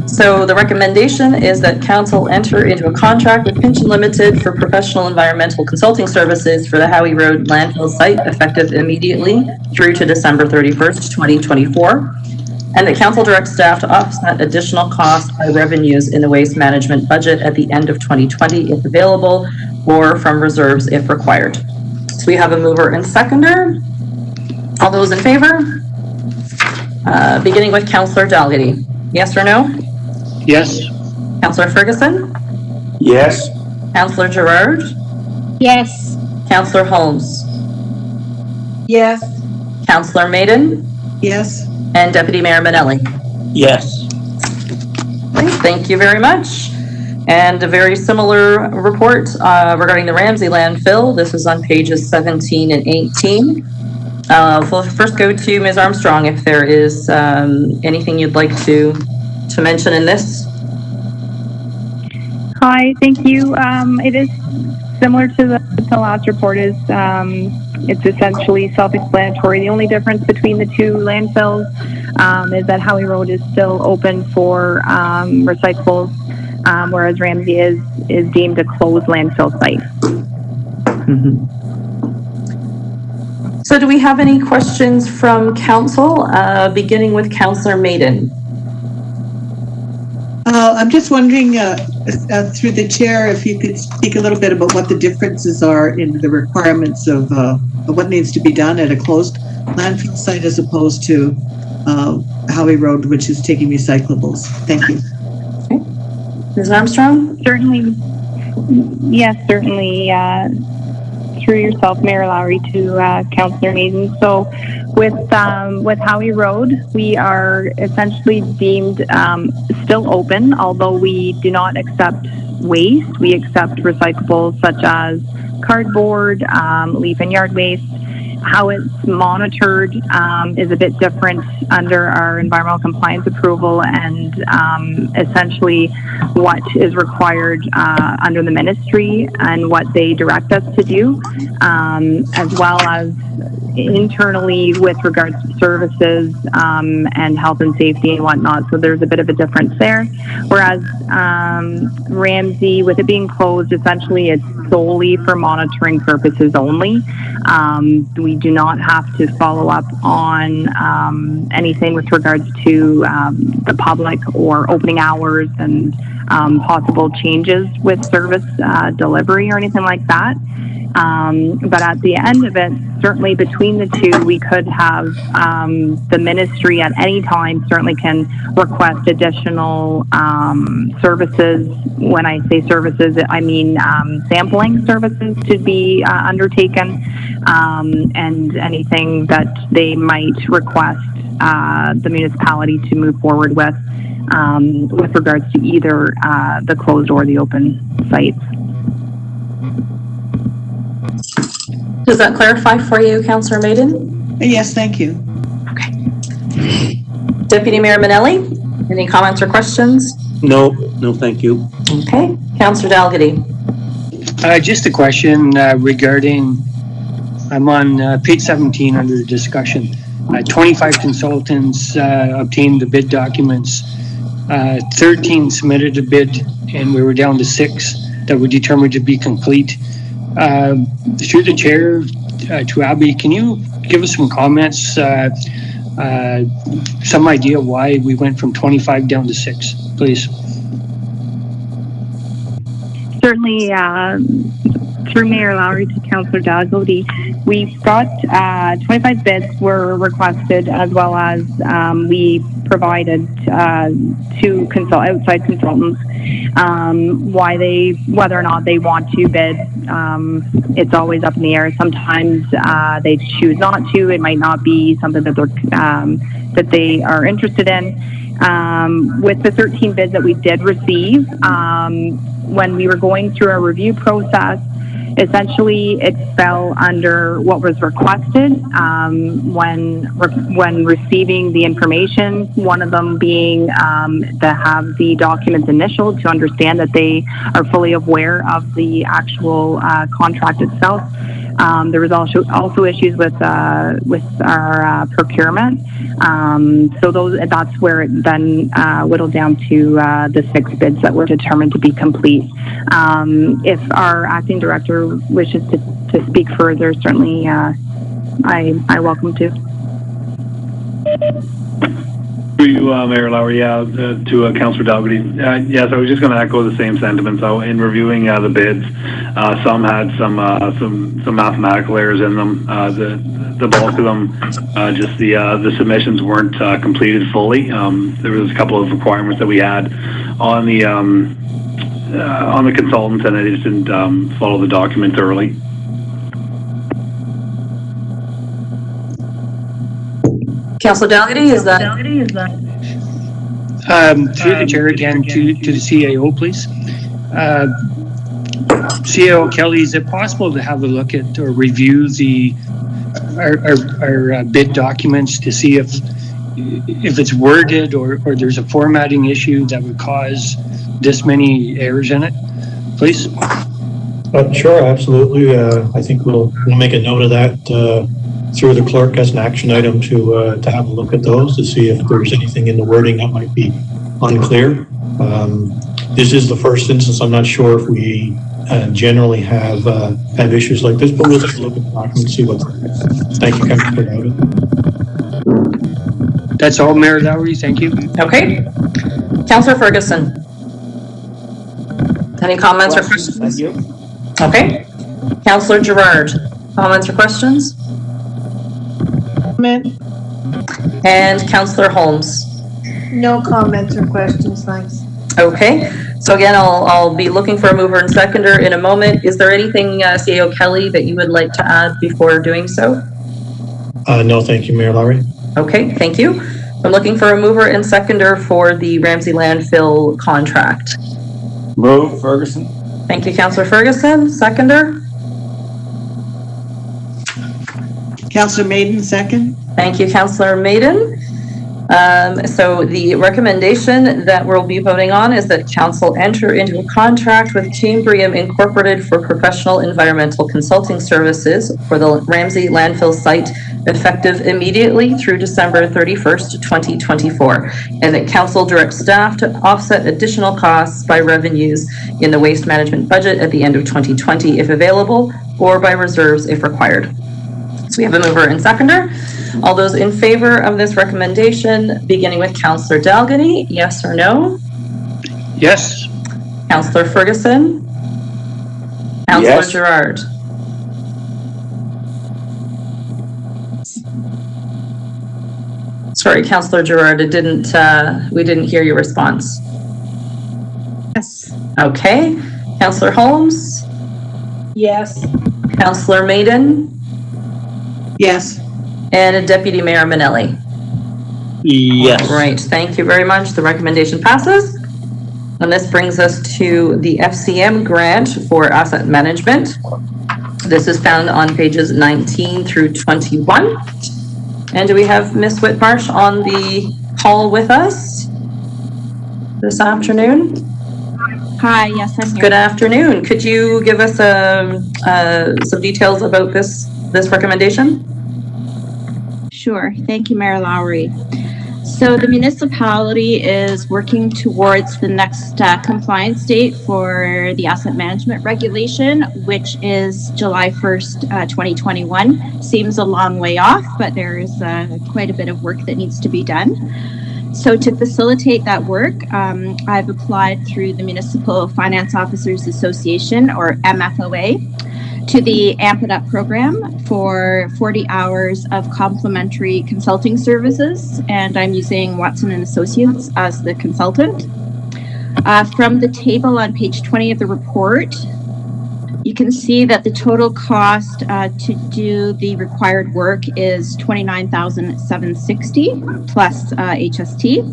So the recommendation is that council enter into a contract with Pinch Limited for professional environmental consulting services for the Howie Road landfill site effective immediately through to December 31st, 2024. And that council directs staff to offset additional costs by revenues in the waste management budget at the end of 2020 if available, or from reserves if required. So we have a mover and seconder. All those in favor? Beginning with Councillor Dalgety. Yes or no? Yes. Councillor Ferguson? Yes. Councillor Gerard? Yes. Councillor Holmes? Yes. Councillor Maiden? Yes. And Deputy Mayor Manelli? Yes. Thank you very much. And a very similar report regarding the Ramsay landfill. This is on pages 17 and 18. We'll first go to Ms. Armstrong if there is anything you'd like to mention in this. Hi, thank you. It is similar to the last report. It's essentially self-explanatory. The only difference between the two landfills is that Howie Road is still open for recyclables, whereas Ramsay is deemed a closed landfill site. So do we have any questions from council, beginning with Councillor Maiden? I'm just wondering, through the chair, if you could speak a little bit about what the differences are in the requirements of what needs to be done at a closed landfill site as opposed to Howie Road, which is taking recyclables. Thank you. Okay. Ms. Armstrong? Certainly. Yes, certainly. Through yourself, Mayor Lowry, to Councillor Maiden. So with Howie Road, we are essentially deemed still open, although we do not accept waste. We accept recyclables such as cardboard, leaf and yard waste. How it's monitored is a bit different under our environmental compliance approval, and essentially what is required under the ministry and what they direct us to do, as well as internally with regards to services and health and safety and whatnot. So there's a bit of a difference there. Whereas Ramsay, with it being closed, essentially it's solely for monitoring purposes only. We do not have to follow up on anything with regards to the public or opening hours and possible changes with service delivery or anything like that. But at the end of it, certainly between the two, we could have the ministry at any time certainly can request additional services. When I say services, I mean sampling services to be undertaken, and anything that they might request the municipality to move forward with regards to either the closed or the open sites. Does that clarify for you, Councillor Maiden? Yes, thank you. Okay. Deputy Mayor Manelli, any comments or questions? No, thank you. Okay. Councillor Dalgety. Just a question regarding, I'm on page 17 under the discussion. 25 consultants obtained the bid documents. 13 submitted a bid, and we were down to 6 that were determined to be complete. Through the chair to Abby, can you give us some comments, some idea why we went from 25 down to 6, please? Certainly, through Mayor Lowry to Councillor Dalgety, we've got 25 bids were requested, as well as we provided 2 outside consultants. Whether or not they want to bid, it's always up in the air. Sometimes they choose not to. It might not be something that that they are interested in. With the 13 bids that we did receive, when we were going through our review process, essentially it fell under what was requested when receiving the information, one of them being to have the documents initialed to understand that they are fully aware of the actual contract itself. There was also issues with our procurement. So that's where it then whittled down to the 6 bids that were determined to be complete. If our acting director wishes to speak further, certainly I welcome to. To you, Mayor Lowry, to Councillor Dalgety. Yes, I was just going to echo the same sentiments. So in reviewing the bids, some had some mathematical errors in them. The bulk of them, just the submissions weren't completed fully. There was a couple of requirements that we had on the consultants, and they just didn't follow the document thoroughly. Councillor Dalgety, is that? Through the chair again to the CAO, please. CAO Kelly, is it possible to have a look at or review the our bid documents to see if it's worded or there's a formatting issue that would cause this many errors in it, please? Sure, absolutely. I think we'll make a note of that through the clerk as an action item to have a look at those to see if there's anything in the wording that might be unclear. This is the first instance. I'm not sure if we generally have issues like this, but we'll take a look at the document and see what's there. Thank you, Councillor David. That's all, Mayor Lowry. Thank you. Okay. Councillor Ferguson. Any comments or questions? Thank you. Okay. Councillor Gerard, comments or questions? Comment? And Councillor Holmes. No comments or questions, thanks. Okay. So again, I'll be looking for a mover and seconder in a moment. Is there anything, CAO Kelly, that you would like to add before doing so? No, thank you, Mayor Lowry. Okay, thank you. I'm looking for a mover and seconder for the Ramsay landfill contract. Move, Ferguson. Thank you, Councillor Ferguson. Seconder? Councillor Maiden, second. Thank you, Councillor Maiden. So the recommendation that we'll be voting on is that council enter into a contract with Cambrium Incorporated for professional environmental consulting services for the Ramsay landfill site effective immediately through December 31st, 2024, and that council direct staff to offset additional costs by revenues in the waste management budget at the end of 2020 if available, or by reserves if required. So we have a mover and seconder. All those in favor of this recommendation, beginning with Councillor Dalgany, yes or no? Yes. Councillor Ferguson? Councillor Yes. Gerard? Sorry, Councillor Gerard, we didn't hear your response. Yes. Okay. Councillor Holmes? Yes. Councillor Maiden? Yes. And Deputy Mayor Manelli? Yes. Right, thank you very much. The recommendation passes. And this brings us to the FCM grant for asset management. This is found on pages 19 through 21. And do we have Ms. Whitmarsh on the call with us this afternoon? Hi, yes, I'm here. Good afternoon. Could you give us some details about this recommendation? Sure. Thank you, Mayor Lowry. So the municipality is working towards the next compliance date for the asset management regulation, which is July 1st, 2021. Seems a long way off, but there is quite a bit of work that needs to be done. So to facilitate that work, I've applied through the Municipal Finance Officers Association, or MFOA, to the AMP It Up program for 40 hours of complimentary consulting services, and I'm using Watson & Associates as the consultant. From the table on page 20 of the report, you can see that the total cost to do the required work is $29,760 plus HST.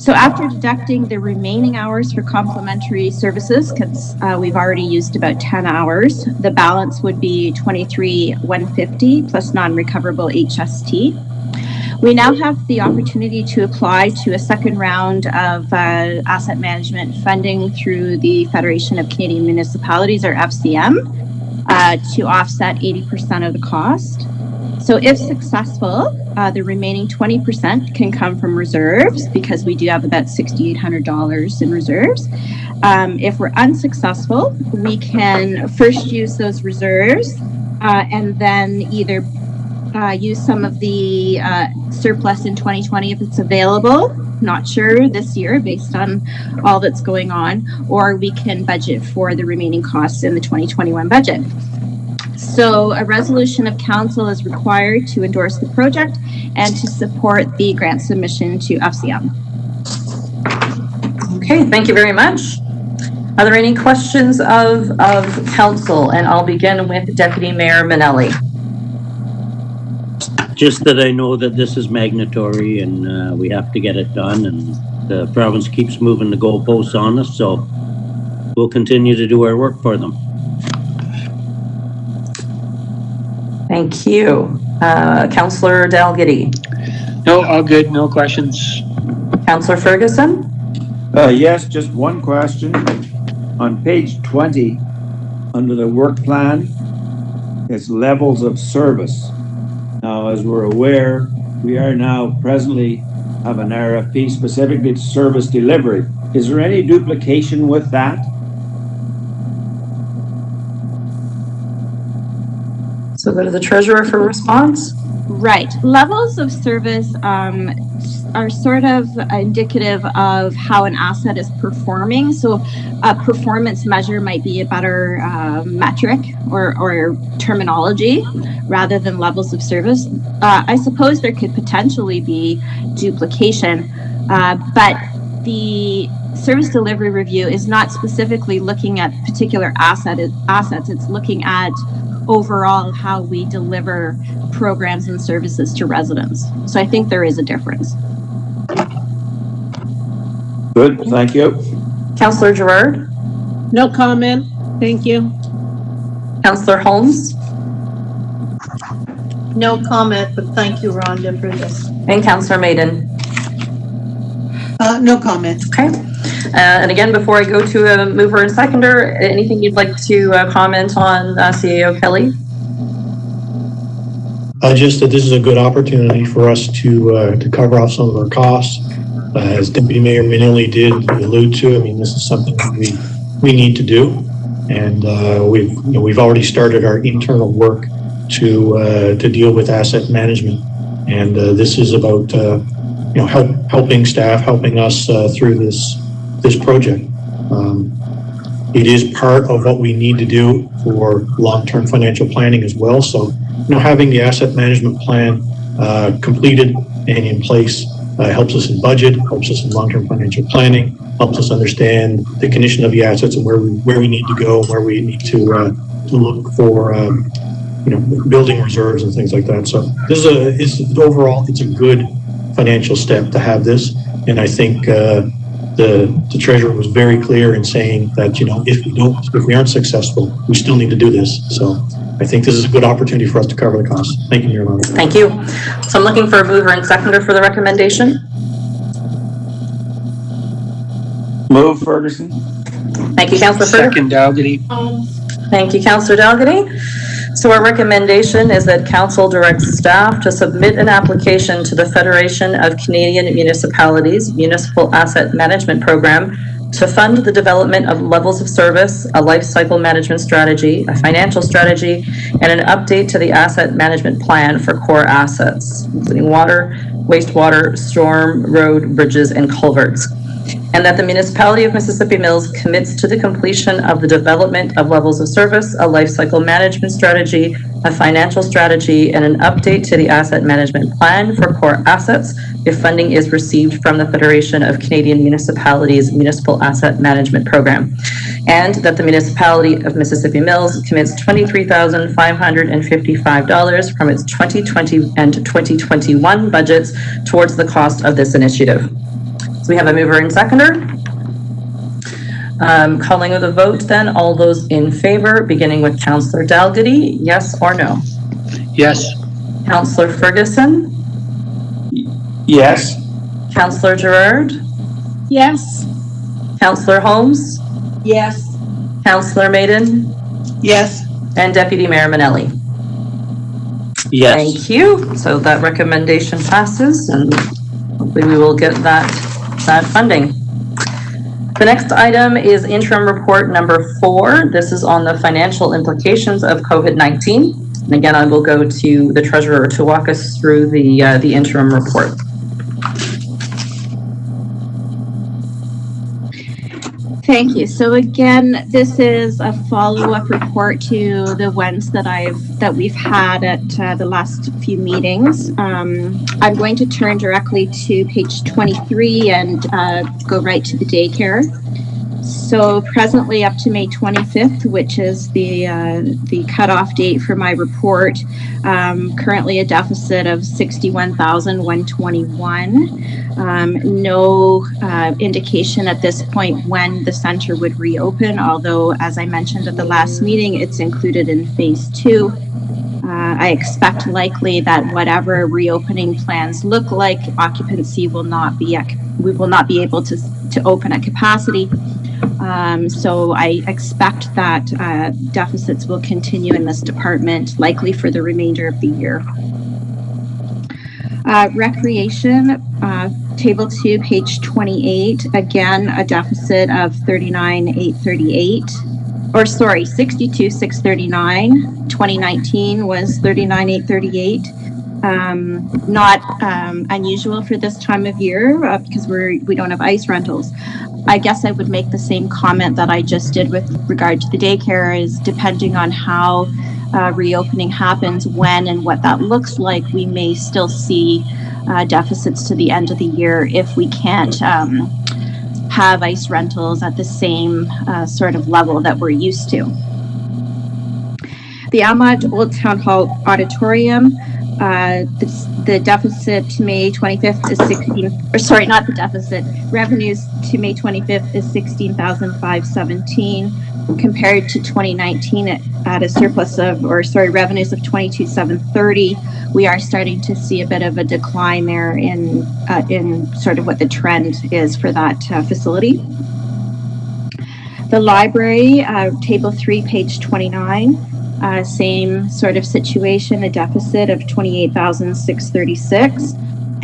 So after deducting the remaining hours for complimentary services, because we've already used about 10 hours, the balance would be $23,150 plus non-recoverable HST. We now have the opportunity to apply to a second round of asset management funding through the Federation of Canadian Municipalities, or FCM, to offset 80% of the cost. So if successful, the remaining 20% can come from reserves, because we do have about $6,800 in reserves. If we're unsuccessful, we can first use those reserves and then either use some of the surplus in 2020 if it's available, not sure this year based on all that's going on, or we can budget for the remaining costs in the 2021 budget. So a resolution of council is required to endorse the project and to support the grant submission to FCM. Okay, thank you very much. Are there any questions of council? And I'll begin with Deputy Mayor Manelli. Just that I know that this is mandatory and we have to get it done, and the province keeps moving the goalposts on us, so we'll continue to do our work for them. Thank you. Councillor Dalgety. No, all good. No questions. Councillor Ferguson. Yes, just one question. On page 20, under the work plan, it's levels of service. Now, as we're aware, we are now presently have an RFP specifically to service delivery. Is there any duplication with that? So go to the treasurer for response. Right. Levels of service are sort of indicative of how an asset is performing. So a performance measure might be a better metric or terminology rather than levels of service. I suppose there could potentially be duplication, but the service delivery review is not specifically looking at particular assets. It's looking at overall how we deliver programs and services to residents. So I think there is a difference. Good, thank you. Councillor Gerard. No comment. Thank you. Councillor Holmes. No comment, but thank you, Rhonda, for this. And Councillor Maiden. No comment. Okay. And again, before I go to a mover and seconder, anything you'd like to comment on CAO Kelly? Just that this is a good opportunity for us to cover off some of our costs. As Deputy Mayor Minnelli did allude to, I mean, this is something that we need to do, and we've already started our internal work to deal with asset management, and this is about helping staff, helping us through this project. It is part of what we need to do for long-term financial planning as well. So, having the asset management plan completed and in place helps us in budget, helps us in long-term financial planning, helps us understand the condition of the assets and where we need to go, where we need to look for building reserves and things like that. So this is overall, it's a good financial step to have this, and I think the treasurer was very clear in saying that if we aren't successful, we still need to do this. So I think this is a good opportunity for us to cover the costs. Thank you, Mayor Lonnie. Thank you. So I'm looking for a mover and seconder for the recommendation. Move, Ferguson. Thank you, Councillor Ferguson. Second, Dalgety. Thank you, Councillor Dalgety. So our recommendation is that Council directs staff to submit an application to the Federation of Canadian Municipalities Municipal Asset Management Program to fund the development of levels of service, a life cycle management strategy, a financial strategy, and an update to the asset management plan for core assets, including water, wastewater, storm, road, bridges, and culverts. And that the Municipality of Mississippi Mills commits to the completion of the development of levels of service, a life cycle management strategy, a financial strategy, and an update to the asset management plan for core assets if funding is received from the Federation of Canadian Municipalities Municipal Asset Management Program. And that the Municipality of Mississippi Mills commits $23,555 from its 2020 and 2021 budgets towards the cost of this initiative. So we have a mover and seconder. Calling of the vote then, all those in favor, beginning with Councillor Dalgety, yes or no? Yes. Councillor Ferguson? Yes. Councillor Gerard? Yes. Councillor Holmes? Yes. Councillor Maiden? Yes. And Deputy Mayor Minnelli? Yes. Thank you. So that recommendation passes, and hopefully we will get that funding. The next item is interim report number 4. This is on the financial implications of COVID-19. And again, I will go to the treasurer to walk us through the interim report. Thank you. So again, this is a follow-up report to the ones that we've had at the last few meetings. I'm going to turn directly to page 23 and go right to the daycare. So presently up to May 25th, which is the cutoff date for my report, currently a deficit of $61,121. No indication at this point when the center would reopen, although as I mentioned at the last meeting, it's included in phase 2. I expect likely that whatever reopening plans look like, occupancy will not be we will not be able to open at capacity. So I expect that deficits will continue in this department, likely for the remainder of the year. Recreation, table 2, page 28, again, a deficit of 39,838, or sorry, 62,639. 2019 was 39,838. Not unusual for this time of year because we don't have ice rentals. I guess I would make the same comment that I just did with regard to the daycare, is depending on how reopening happens, when and what that looks like, we may still see deficits to the end of the year if we can't have ice rentals at the same sort of level that we're used to. The Almont Old Town Hall Auditorium, the deficit to May 25th is 16, or sorry, not the deficit, revenues to May 25th is 16,517 compared to 2019 at a surplus of, or sorry, revenues of 22,730. We are starting to see a bit of a decline there in sort of what the trend is for that facility. The library, table 3, page 29. Same sort of situation, a deficit of 28,636.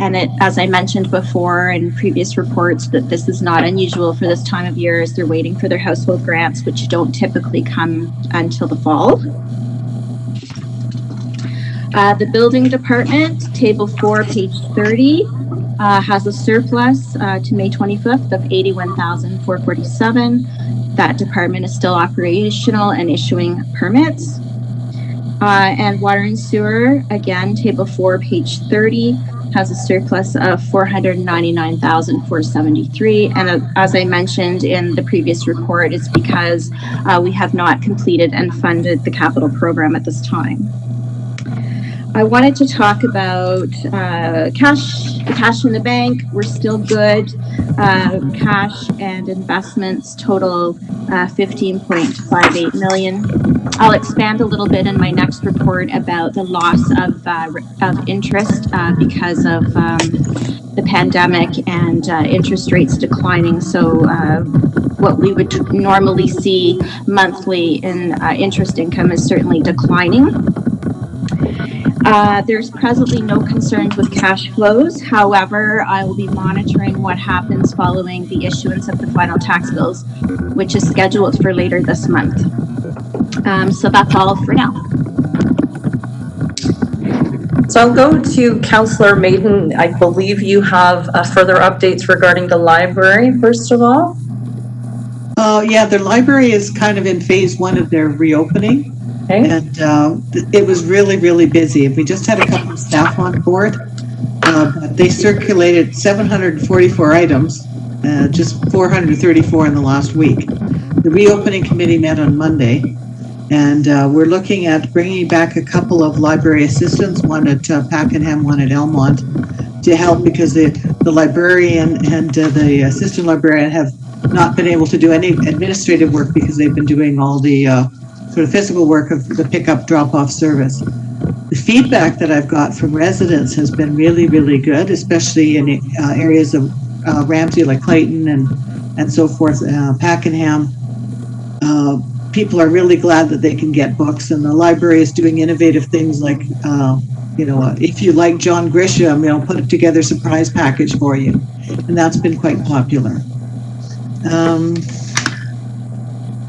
And as I mentioned before in previous reports, that this is not unusual for this time of year as they're waiting for their household grants, which don't typically come until the fall. The building department, table 4, page 30, has a surplus to May 25th of 81,447. That department is still operational and issuing permits. And water and sewer, again, table 4, page 30, has a surplus of 499,473. And as I mentioned in the previous report, it's because we have not completed and funded the capital program at this time. I wanted to talk about cash in the bank. We're still good. Cash and investments total 15.58 million. I'll expand a little bit in my next report about the loss of interest because of the pandemic and interest rates declining. So what we would normally see monthly in interest income is certainly declining. There's presently no concerns with cash flows. However, I will be monitoring what happens following the issuance of the final tax bills, which is scheduled for later this month. So that's all for now. So I'll go to Councillor Maiden. I believe you have further updates regarding the library, first of all. Yeah, the library is kind of in phase 1 of their reopening. Okay. And it was really, really busy. We just had a couple of staff on board. They circulated 744 items, just 434 in the last week. The reopening committee met on Monday, and we're looking at bringing back a couple of library assistants, one at Pakenham, one at Elmont, to help because the librarian and the assistant librarian have not been able to do any administrative work because they've been doing all the sort of physical work of the pickup drop-off service. The feedback that I've got from residents has been really, really good, especially in areas of Ramsay like Clayton and so forth, Pakenham. People are really glad that they can get books, and the library is doing innovative things like, if you like John Grisham, put together a surprise package for you, and that's been quite popular.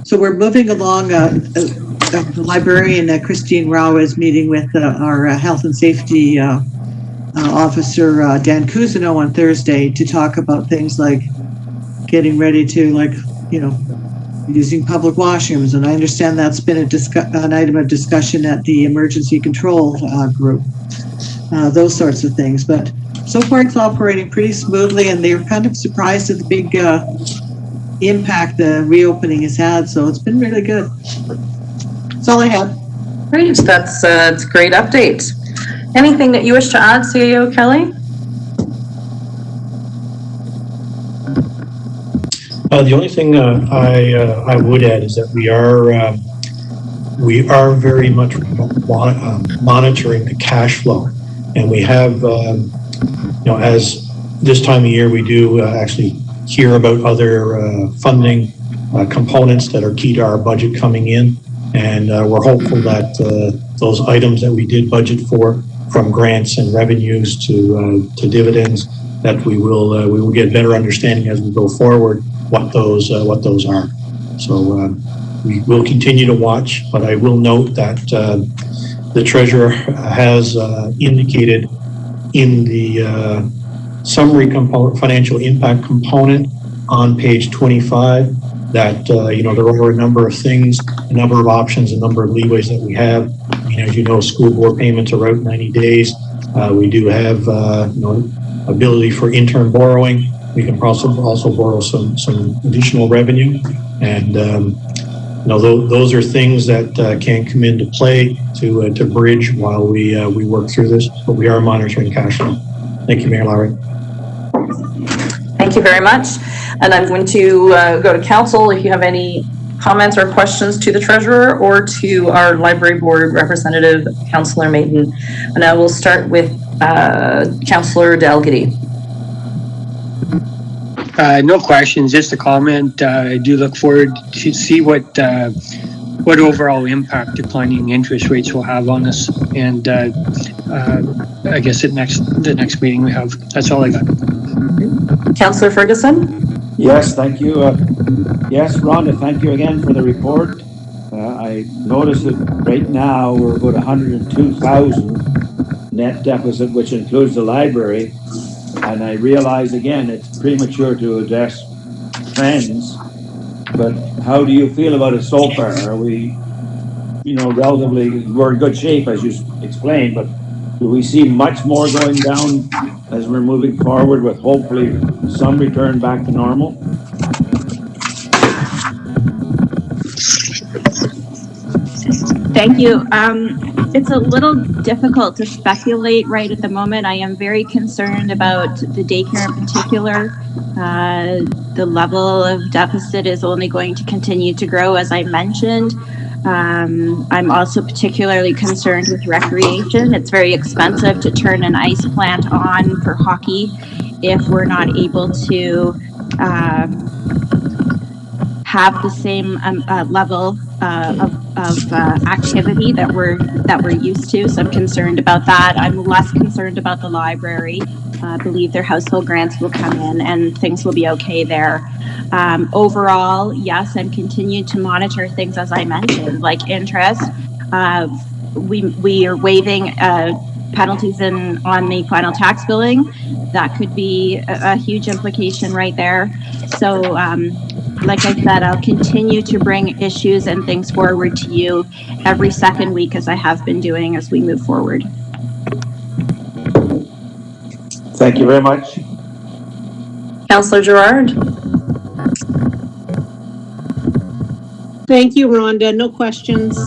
So we're moving along. The librarian, Christine Rao, is meeting with our health and safety officer, Dan Cousineau, on Thursday to talk about things like getting ready to, using public washrooms. And I understand that's been an item of discussion at the emergency control group, those sorts of things. But so far it's operating pretty smoothly, and they're kind of surprised at the big impact the reopening has had, so it's been really good. That's all I have. Great, that's a great update. Anything that you wish to add, CAO Kelly? The only thing I would add is that we are we are very much monitoring the cash flow, and we have, as this time of year, we do actually hear about other funding components that are key to our budget coming in, and we're hopeful that those items that we did budget for, from grants and revenues to dividends, that we will get better understanding as we go forward what those are. So we will continue to watch, but I will note that the treasurer has indicated in the summary component, financial impact component on page 25, that there are a number of things, a number of options, a number of leeways that we have. I mean, as you know, school board payments are out 90 days. We do have ability for interim borrowing. We can also borrow some additional revenue, and those are things that can come into play to bridge while we work through this. But we are monitoring cash flow. Thank you, Mayor Lowry. Thank you very much. And I'm going to go to council if you have any comments or questions to the treasurer or to our library board representative, Councillor Maiden. And I will start with Councillor Dalgety. No questions, just a comment. I do look forward to see what overall impact declining interest rates will have on us. And I guess the next meeting we have. That's all I got. Councillor Ferguson? Yes, thank you. Yes, Rhonda, thank you again for the report. I noticed that right now we're about 102,000 net deficit, which includes the library. And I realize again, it's premature to address trends, but how do you feel about it so far? Are we, we're in good shape as you explained, but do we see much more going down as we're moving forward with hopefully some return back to normal? Thank you. It's a little difficult to speculate right at the moment. I am very concerned about the daycare in particular. The level of deficit is only going to continue to grow, as I mentioned. I'm also particularly concerned with recreation. It's very expensive to turn an ice plant on for hockey if we're not able to have the same level of activity that we're used to. So I'm concerned about that. I'm less concerned about the library. I believe their household grants will come in and things will be okay there. Overall, yes, I'm continuing to monitor things as I mentioned, like interest. We are waiving penalties on the final tax billing. That could be a huge implication right there. So like I said, I'll continue to bring issues and things forward to you every second week, as I have been doing as we move forward. Thank you very much. Councillor Gerard? Thank you, Rhonda. No questions.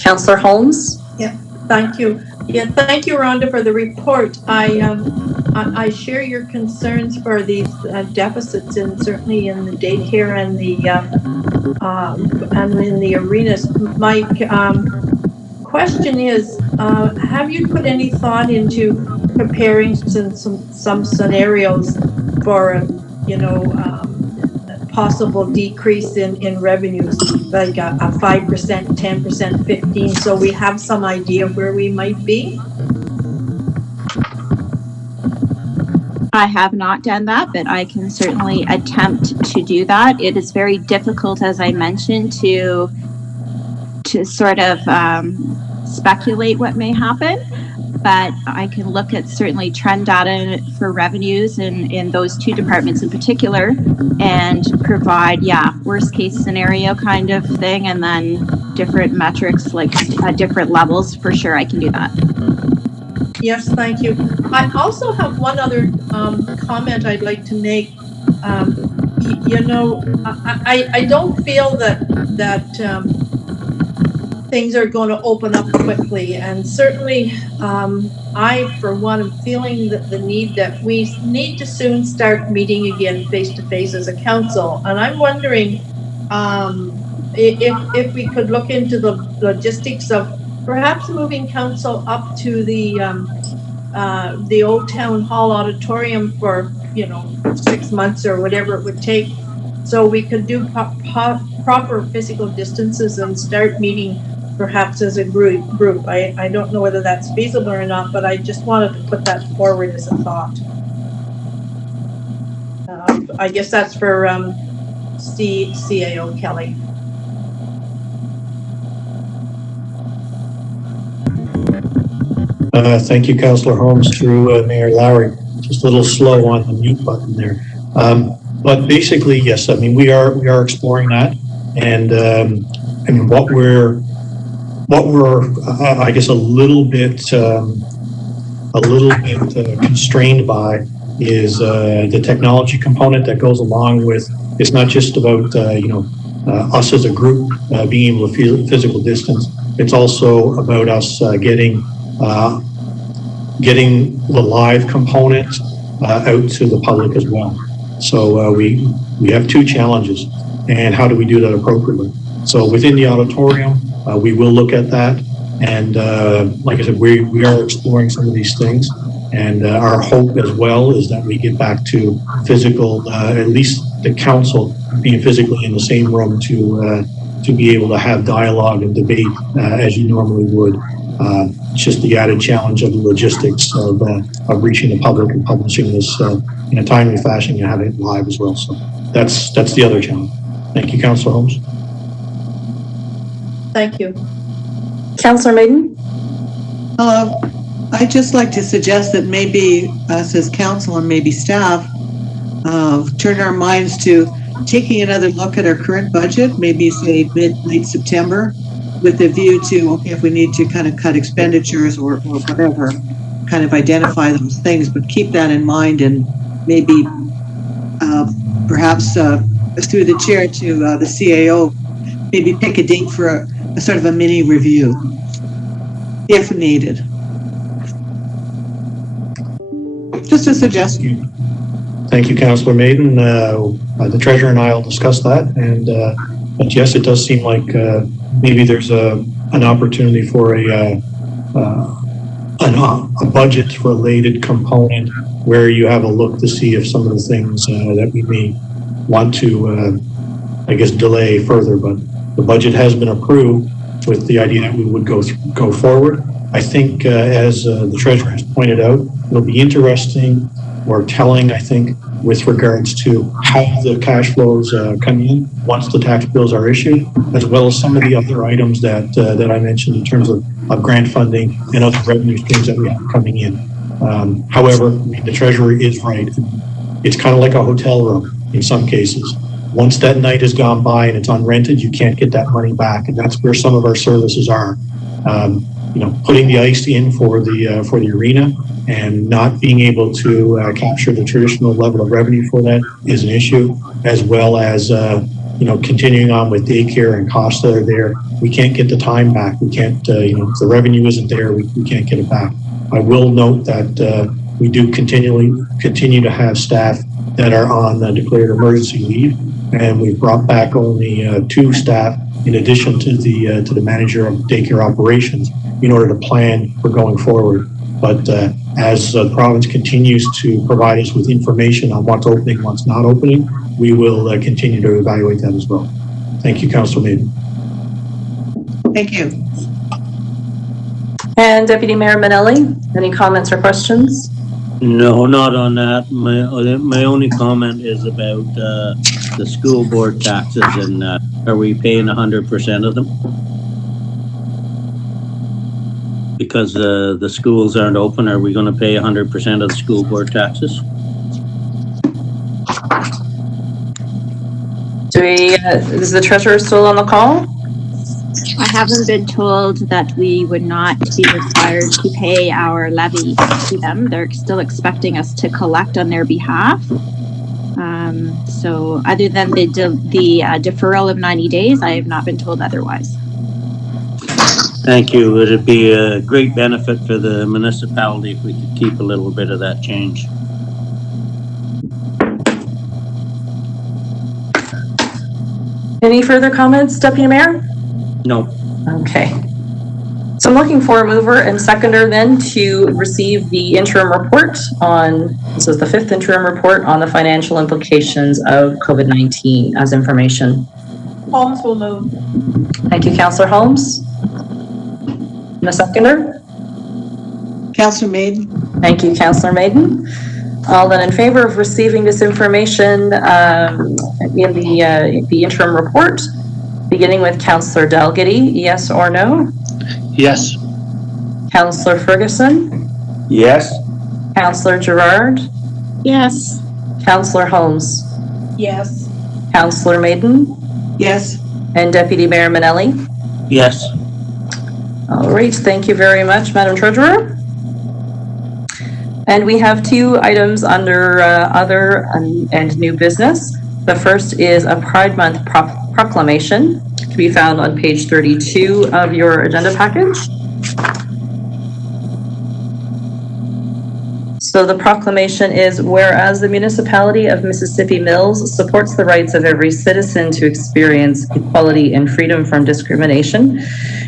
Councillor Holmes? Yeah, thank you. Yeah, thank you, Rhonda, for the report. I share your concerns for these deficits, and certainly in the daycare and in the arenas. My question is, have you put any thought into preparing some scenarios for possible decrease in revenues, like a 5%, 10%, 15%, so we have some idea of where we might be? I have not done that, but I can certainly attempt to do that. It is very difficult, as I mentioned, to sort of speculate what may happen, but I can look at certainly trend data for revenues in those two departments in particular and provide, worst case scenario kind of thing, and then different metrics like at different levels. For sure, I can do that. Yes, thank you. I also have one other comment I'd like to make. I don't feel that things are going to open up quickly, and certainly I, for one, am feeling the need that we need to soon start meeting again face to face as a council. And I'm wondering, if we could look into the logistics of perhaps moving council up to the old town hall auditorium for, 6 months or whatever it would take, so we could do proper physical distances and start meeting perhaps as a group. I don't know whether that's feasible or not, but I just wanted to put that forward as a thought. I guess that's for CAO Kelly. Thank you, Councillor Holmes, through Mayor Lowry. Just a little slow on the mute button there. But basically, yes, I mean, we are exploring that, and what we're I guess a little bit constrained by is the technology component that goes along with. It's not just about us as a group being able to feel physical distance. It's also about us getting the live component out to the public as well. So we have two challenges, and how do we do that appropriately? So within the auditorium, we will look at that, and like I said, we are exploring some of these things, and our hope as well is that we get back to physical, at least the council being physically in the same room to be able to have dialogue and debate as you normally would. It's just the added challenge of the logistics of reaching the public and publishing this in a timely fashion and having it live as well. So that's the other challenge. Thank you, Councillor Holmes. Thank you. Councillor Maiden? Hello. I'd just like to suggest that maybe us as council and maybe staff turn our minds to taking another look at our current budget, maybe say late September, with a view to, okay, if we need to kind of cut expenditures or whatever, kind of identify those things, but keep that in mind, and maybe perhaps through the chair to the CAO, maybe pick a date for a sort of a mini review, if needed. Just a suggestion. Thank you, Councillor Maiden. The treasurer and I will discuss that, and but yes, it does seem like maybe there's an opportunity for a budget-related component where you have a look to see if some of the things that we may want to, I guess, delay further. But the budget has been approved with the idea that we would go forward. I think, as the treasurer has pointed out, it'll be interesting or telling, I think, with regards to how the cash flows come in once the tax bills are issued, as well as some of the other items that I mentioned in terms of grant funding and other revenue streams that we have coming in. However, the treasurer is right. It's kind of like a hotel room in some cases. Once that night has gone by and it's unrented, you can't get that money back, and that's where some of our services are. Putting the ice in for the arena and not being able to capture the traditional level of revenue for that is an issue, as well as continuing on with daycare and costs that are there. We can't get the time back. We can't, if the revenue isn't there, we can't get it back. I will note that we do continue to have staff that are on declared emergency leave, and we've brought back only 2 staff in addition to the manager of daycare operations in order to plan for going forward. But as the province continues to provide us with information on what's opening, what's not opening, we will continue to evaluate that as well. Thank you, Councillor Maiden. Thank you. And Deputy Mayor Manelli, any comments or questions? No, not on that. My only comment is about the school board taxes, and are we paying 100% of them? Because the schools aren't open, are we going to pay 100% of the school board taxes? Is the treasurer still on the call? I haven't been told that we would not be required to pay our levy to them. They're still expecting us to collect on their behalf. So other than the deferral of 90 days, I have not been told otherwise. Thank you. Would it be a great benefit for the municipality if we could keep a little bit of that change? Any further comments, Deputy Mayor? No. Okay. So I'm looking for a mover and seconder then to receive the interim report on, this is the 5th interim report on the financial implications of COVID-19 as information. Holmes will move. Thank you, Councillor Holmes. And a seconder? Councillor Maiden. Thank you, Councillor Maiden. All then in favor of receiving this information in the interim report, beginning with Councillor Dalgety, yes or no? Yes. Councillor Ferguson? Yes. Councillor Gerard? Yes. Councillor Holmes? Yes. Councillor Maiden? Yes. And Deputy Mayor Manelli? Yes. All right, thank you very much, Madam Treasurer. And we have 2 items under other and new business. The first is a Pride Month proclamation to be found on page 32 of your agenda package. So the proclamation is, whereas the Municipality of Mississippi Mills supports the rights of every citizen to experience equality and freedom from discrimination,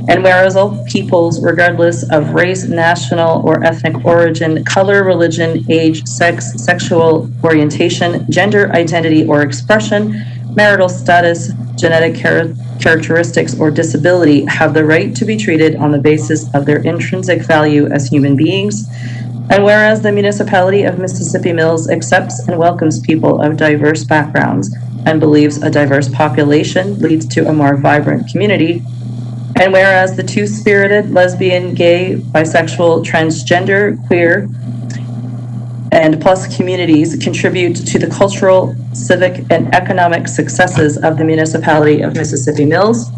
and whereas all peoples, regardless of race, national or ethnic origin, color, religion, age, sex, sexual orientation, gender identity or expression, marital status, genetic characteristics, or disability, have the right to be treated on the basis of their intrinsic value as human beings. And whereas the Municipality of Mississippi Mills accepts and welcomes people of diverse backgrounds and believes a diverse population leads to a more vibrant community. And whereas the two-spirited, lesbian, gay, bisexual, transgender, queer, and plus communities contribute to the cultural, civic, and economic successes of the Municipality of Mississippi Mills.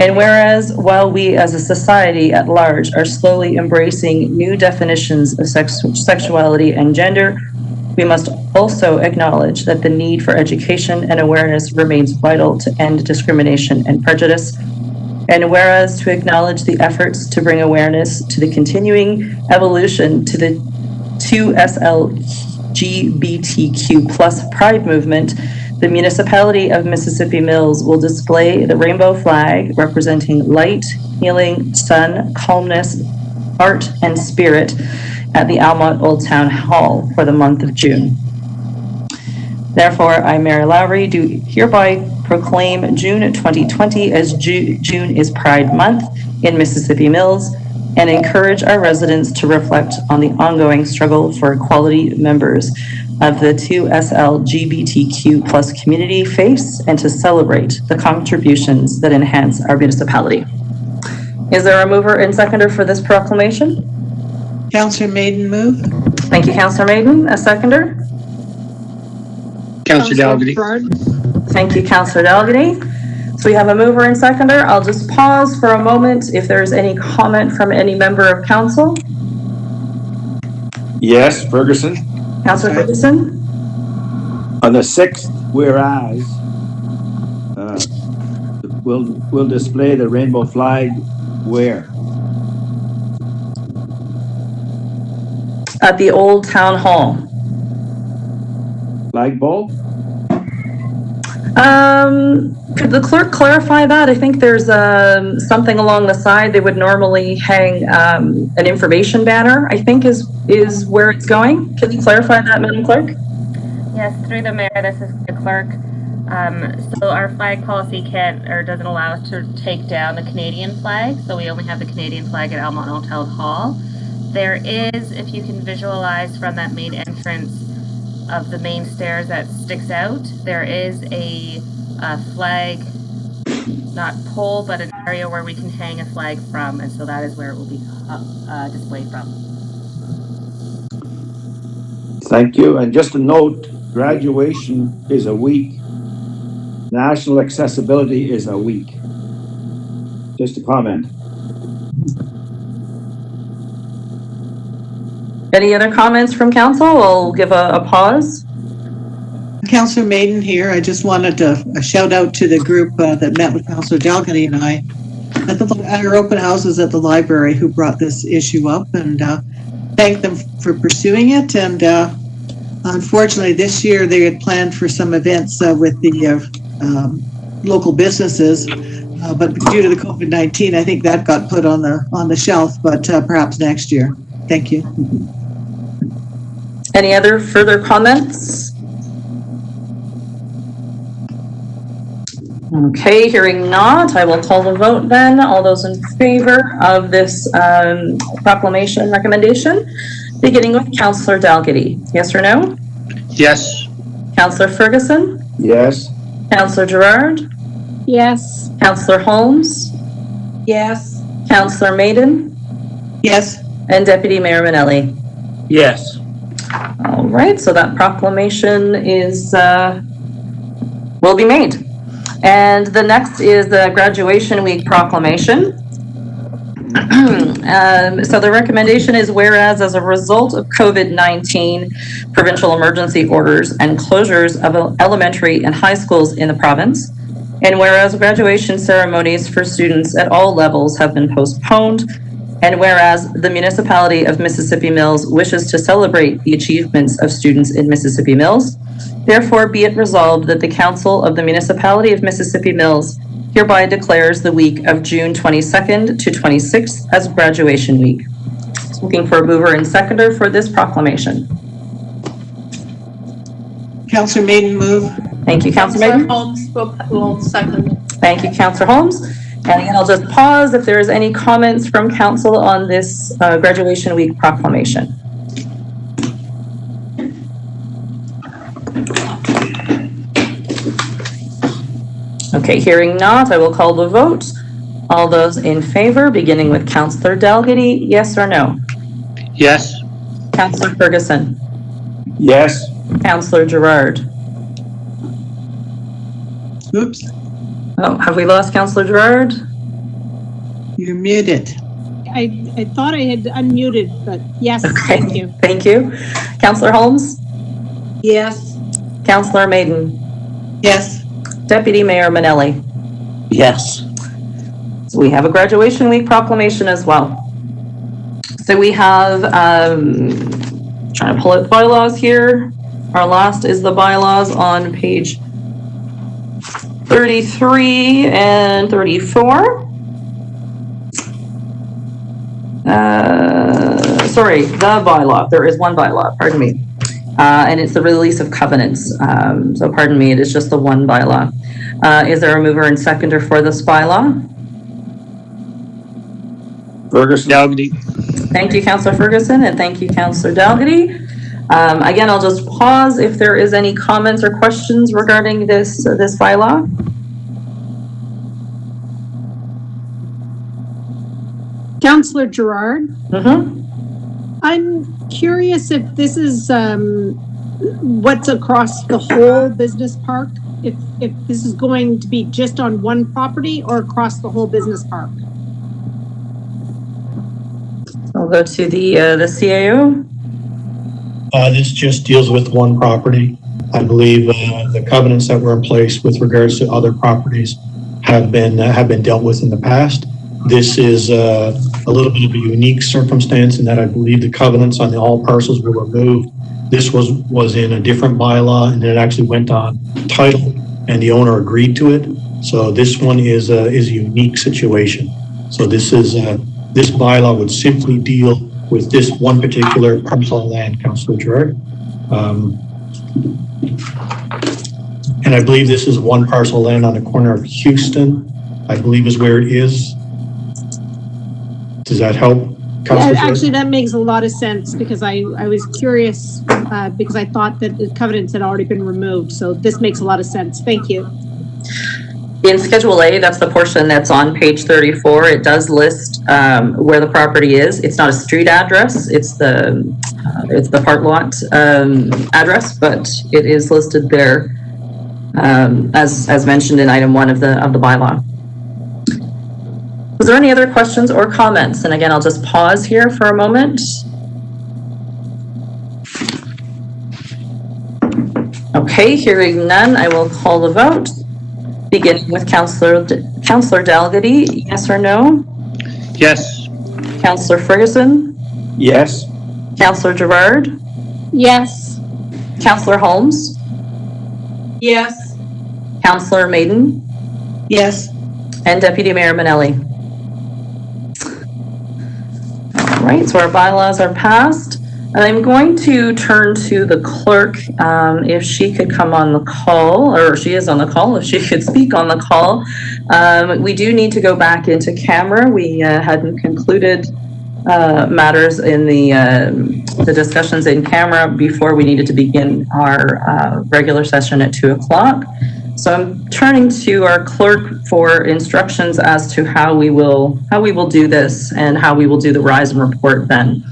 And whereas while we as a society at large are slowly embracing new definitions of sexuality and gender, we must also acknowledge that the need for education and awareness remains vital to end discrimination and prejudice. And whereas to acknowledge the efforts to bring awareness to the continuing evolution to the 2SLGBTQ plus Pride movement, the Municipality of Mississippi Mills will display the rainbow flag representing light, healing, sun, calmness, art, and spirit at the Almont Old Town Hall for the month of June. Therefore, I, Mary Lowry, do hereby proclaim June 2020 as June is Pride Month in Mississippi Mills and encourage our residents to reflect on the ongoing struggle for equality members of the 2SLGBTQ plus community face and to celebrate the contributions that enhance our municipality. Is there a mover and seconder for this proclamation? Councillor Maiden move. Thank you, Councillor Maiden. A seconder? Councillor Dalgety. Thank you, Councillor Dalgety. So we have a mover and seconder. I'll just pause for a moment if there's any comment from any member of council. Yes, Ferguson. Councillor Ferguson? On the 6th, whereas we'll display the rainbow flag where? At the Old Town Hall. Flagpole? Could the clerk clarify that? I think there's something along the side. They would normally hang an information banner, I think is where it's going. Can you clarify that, Madam Clerk? Yes, through the mayor, this is the clerk. So our flag policy doesn't allow us to take down the Canadian flag. So we only have the Canadian flag at Almont Old Town Hall. There is, if you can visualize from that main entrance of the main stairs that sticks out, there is a flag, not pole, but an area where we can hang a flag from, and so that is where it will be displayed from. Thank you. And just a note, graduation is a week. National accessibility is a week. Just a comment. Any other comments from council? We'll give a pause. Councillor Maiden here. I just wanted to shout out to the group that met with Councillor Dalgety and I at our open houses at the library who brought this issue up, and thank them for pursuing it. And unfortunately, this year they had planned for some events with the local businesses. But due to the COVID-19, I think that got put on the shelf, but perhaps next year. Thank you. Any other further comments? Okay, hearing not, I will call the vote then. All those in favor of this proclamation recommendation, beginning with Councillor Dalgety. Yes or no? Yes. Councillor Ferguson? Yes. Councillor Gerard? Yes. Councillor Holmes? Yes. Councillor Maiden? Yes. And Deputy Mayor Manelli? Yes. All right, so that proclamation is will be made. And the next is the graduation week proclamation. So the recommendation is, whereas as a result of COVID-19 provincial emergency orders and closures of elementary and high schools in the province, and whereas graduation ceremonies for students at all levels have been postponed, and whereas the Municipality of Mississippi Mills wishes to celebrate the achievements of students in Mississippi Mills, therefore be it resolved that the Council of the Municipality of Mississippi Mills hereby declares the week of June 22nd to 26th as graduation week. Looking for a mover and seconder for this proclamation. Councillor Maiden move. Thank you, Councillor Maiden. Holmes will second. Thank you, Councillor Holmes. And again, I'll just pause if there is any comments from council on this graduation week proclamation. Okay, hearing not, I will call the vote. All those in favor, beginning with Councillor Dalgety, yes or no? Yes. Councillor Ferguson? Yes. Councillor Gerard? Oops. Oh, have we lost Councillor Gerard? You're muted. I thought I had unmuted, but yes, Okay. thank you. Thank you. Councillor Holmes? Yes. Councillor Maiden? Yes. Deputy Mayor Manelli? Yes. So we have a graduation week proclamation as well. So we have, trying to pull up bylaws here. Our last is the bylaws on page 33 and 34. Sorry, the bylaw. There is one bylaw, pardon me. And it's the release of covenants. So pardon me, it is just the one bylaw. Is there a mover and seconder for this bylaw? Ferguson. Dalgety. Thank you, Councillor Ferguson, and thank you, Councillor Dalgety. Again, I'll just pause if there is any comments or questions regarding this bylaw. Councillor Gerard? Mm-hmm. I'm curious if this is what's across the whole business park? If this is going to be just on one property or across the whole business park? I'll go to the CAO. This just deals with one property. I believe the covenants that were in place with regards to other properties have been dealt with in the past. This is a little bit of a unique circumstance in that I believe the covenants on all parcels were removed. This was in a different bylaw, and it actually went on title, and the owner agreed to it. So this one is a unique situation. So this bylaw would simply deal with this one particular parcel of land, Councillor Gerard. And I believe this is one parcel of land on the corner of Houston, I believe is where it is. Does that help, Councillor Gerard? Actually, that makes a lot of sense because I was curious because I thought that the covenants had already been removed. So this makes a lot of sense. Thank you. In Schedule A, that's the portion that's on page 34. It does list where the property is. It's not a street address. It's the park lot address, but it is listed there as mentioned in item 1 of the bylaw. Was there any other questions or comments? And again, I'll just pause here for a moment. Okay, hearing none, I will call the vote. Beginning with Councillor Dalgety, yes or no? Yes. Councillor Ferguson? Yes. Councillor Gerard? Yes. Councillor Holmes? Yes. Councillor Maiden? Yes. And Deputy Mayor Manelli. All right, so our bylaws are passed. And I'm going to turn to the clerk, if she could come on the call, or she is on the call, if she could speak on the call. We do need to go back into camera. We hadn't concluded matters in the discussions in camera before we needed to begin our regular session at 2 o'clock. So I'm turning to our clerk for instructions as to how we will do this and how we will do the rise and report then.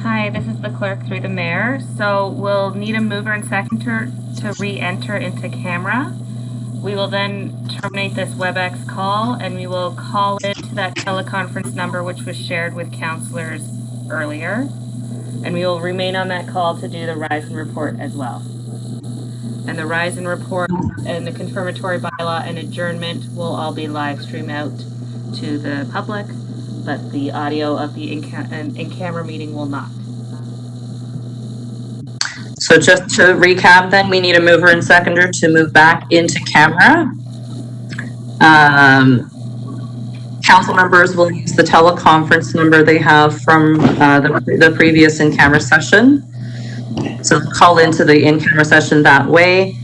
Hi, this is the clerk through the mayor. So we'll need a mover and seconder to re-enter into camera. We will then terminate this WebEx call and we will call into that teleconference number which was shared with councillors earlier. And we will remain on that call to do the rise and report as well. And the rise and report and the confirmatory bylaw and adjournment will all be live streamed out to the public, but the audio of the in-camera meeting will not. So just to recap then, we need a mover and seconder to move back into camera. Council members will use the teleconference number they have from the previous in-camera session. So call into the in-camera session that way.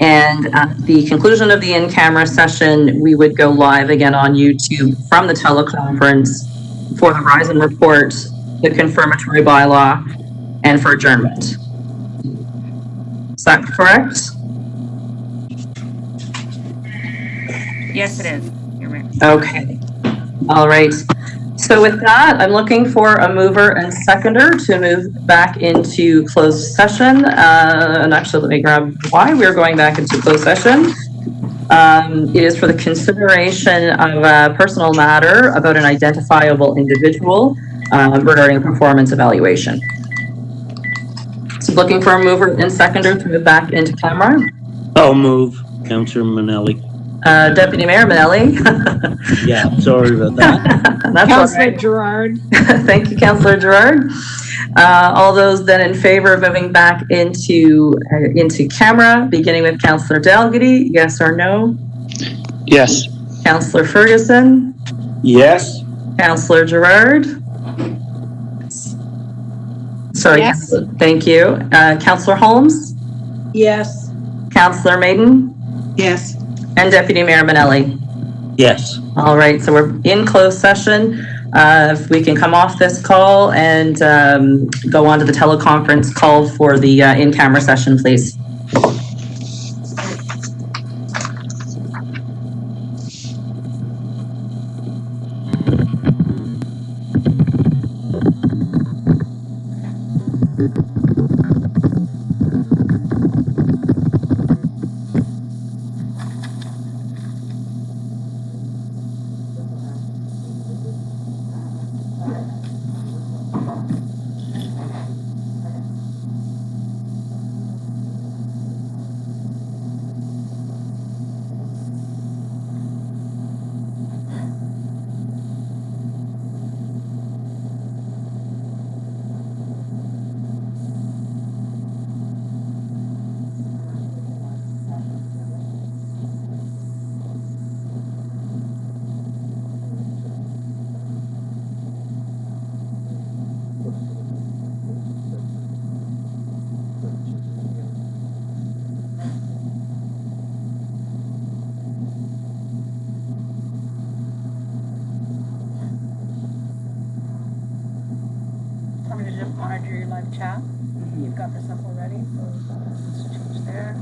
And at the conclusion of the in-camera session, we would go live again on YouTube from the teleconference for the rise and report, the confirmatory bylaw, and for adjournment. Is that correct? Yes, it is. You're right. Okay. All right. So with that, I'm looking for a mover and seconder to move back into closed session. And actually, let me grab why we're going back into closed session. It is for the consideration of a personal matter about an identifiable individual regarding a performance evaluation. So looking for a mover and seconder to move back into camera. I'll move, Councillor Manelli. Deputy Mayor Manelli. Yeah, sorry about that. That's Councillor right. Gerard. Thank you, Councillor Gerard. All those then in favor of moving back into camera, beginning with Councillor Dalgety, yes or no? Yes. Councillor Ferguson? Yes. Councillor Gerard? Sorry, Yes. thank you. Councillor Holmes? Yes. Councillor Maiden? Yes. And Deputy Mayor Manelli? Yes. All right, so we're in closed session. If we can come off this call and go on to the teleconference call for the in-camera session, please. I'm going to just monitor your live chat. You've got this up already, so let's change there.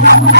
Thank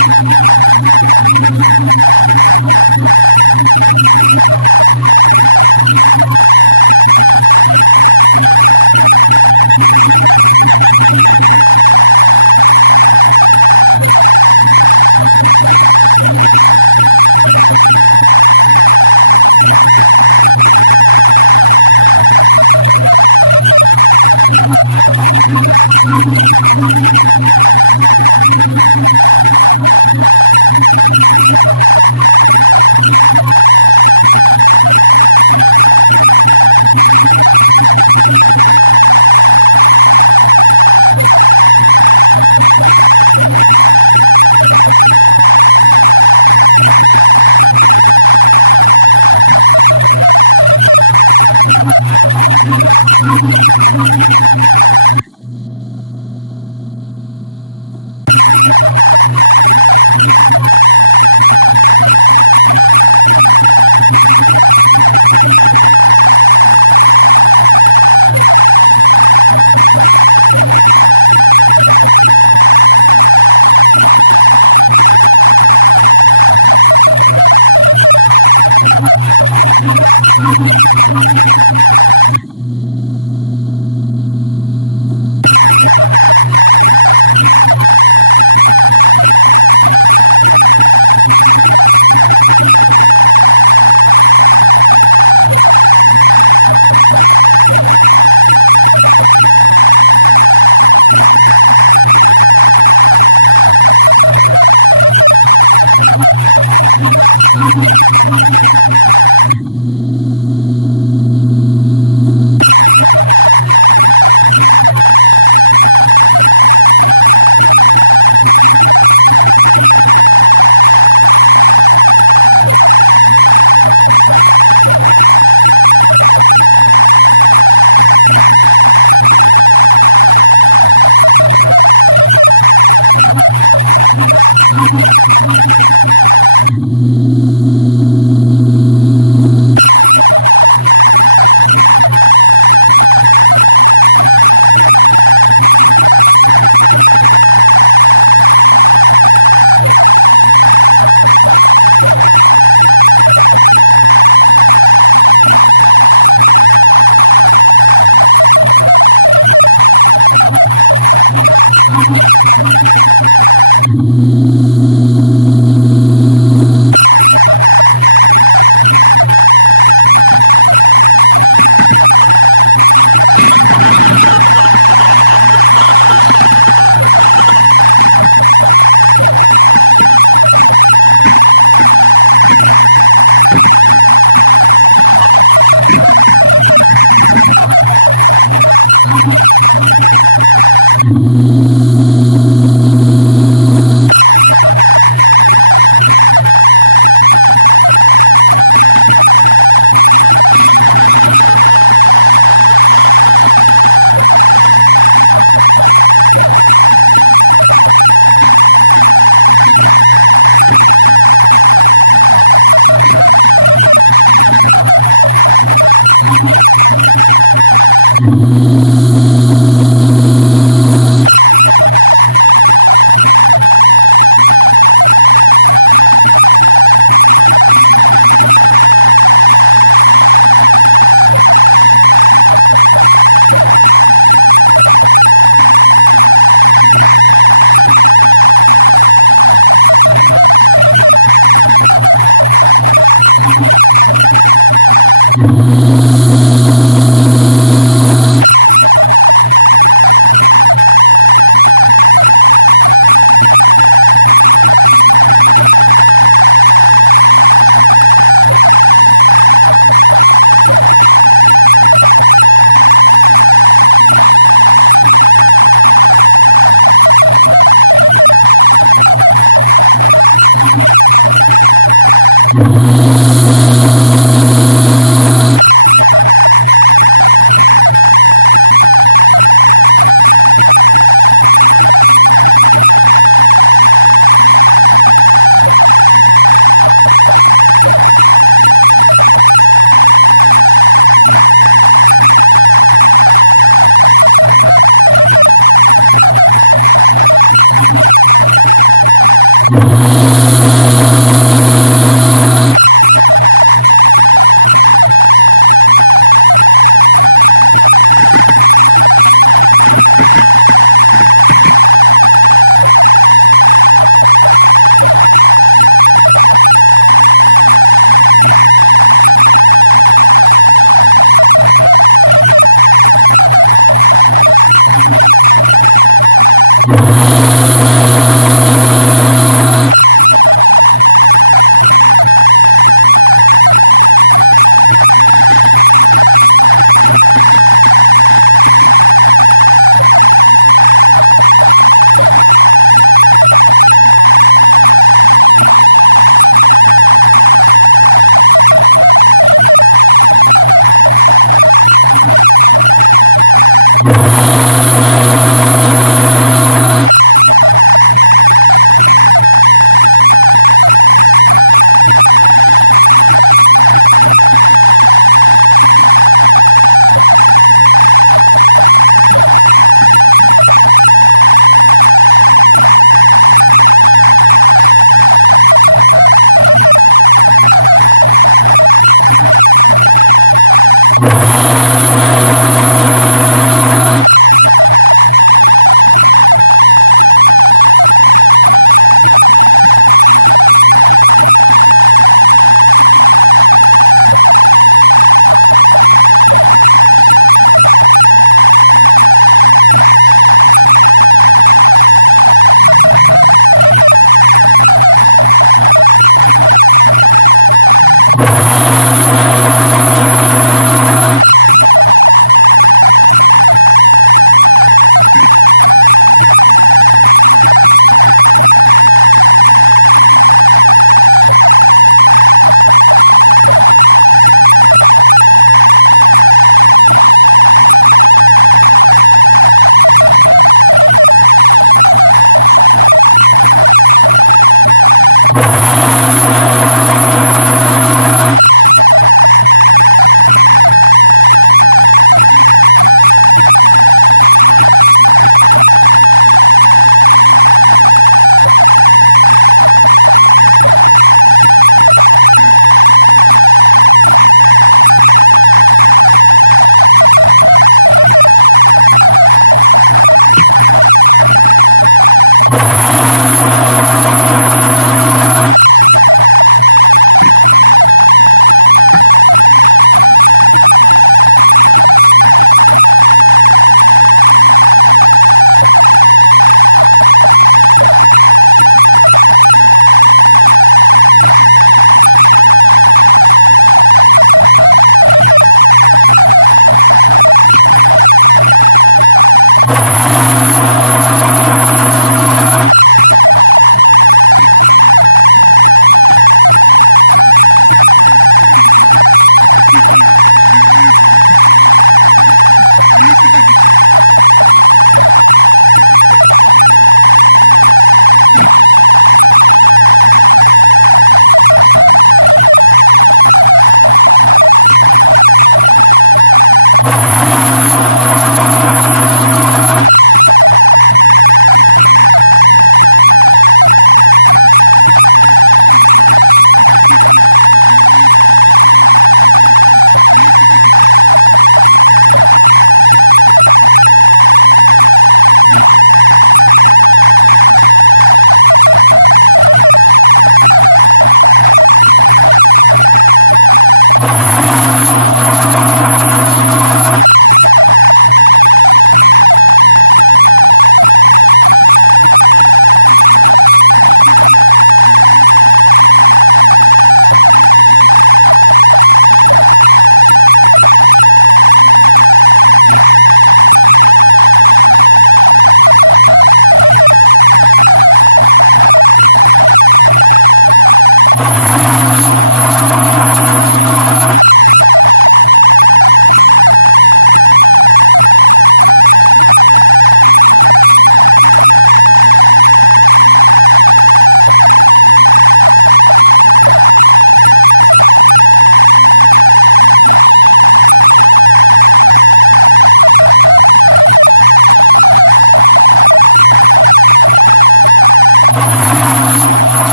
you.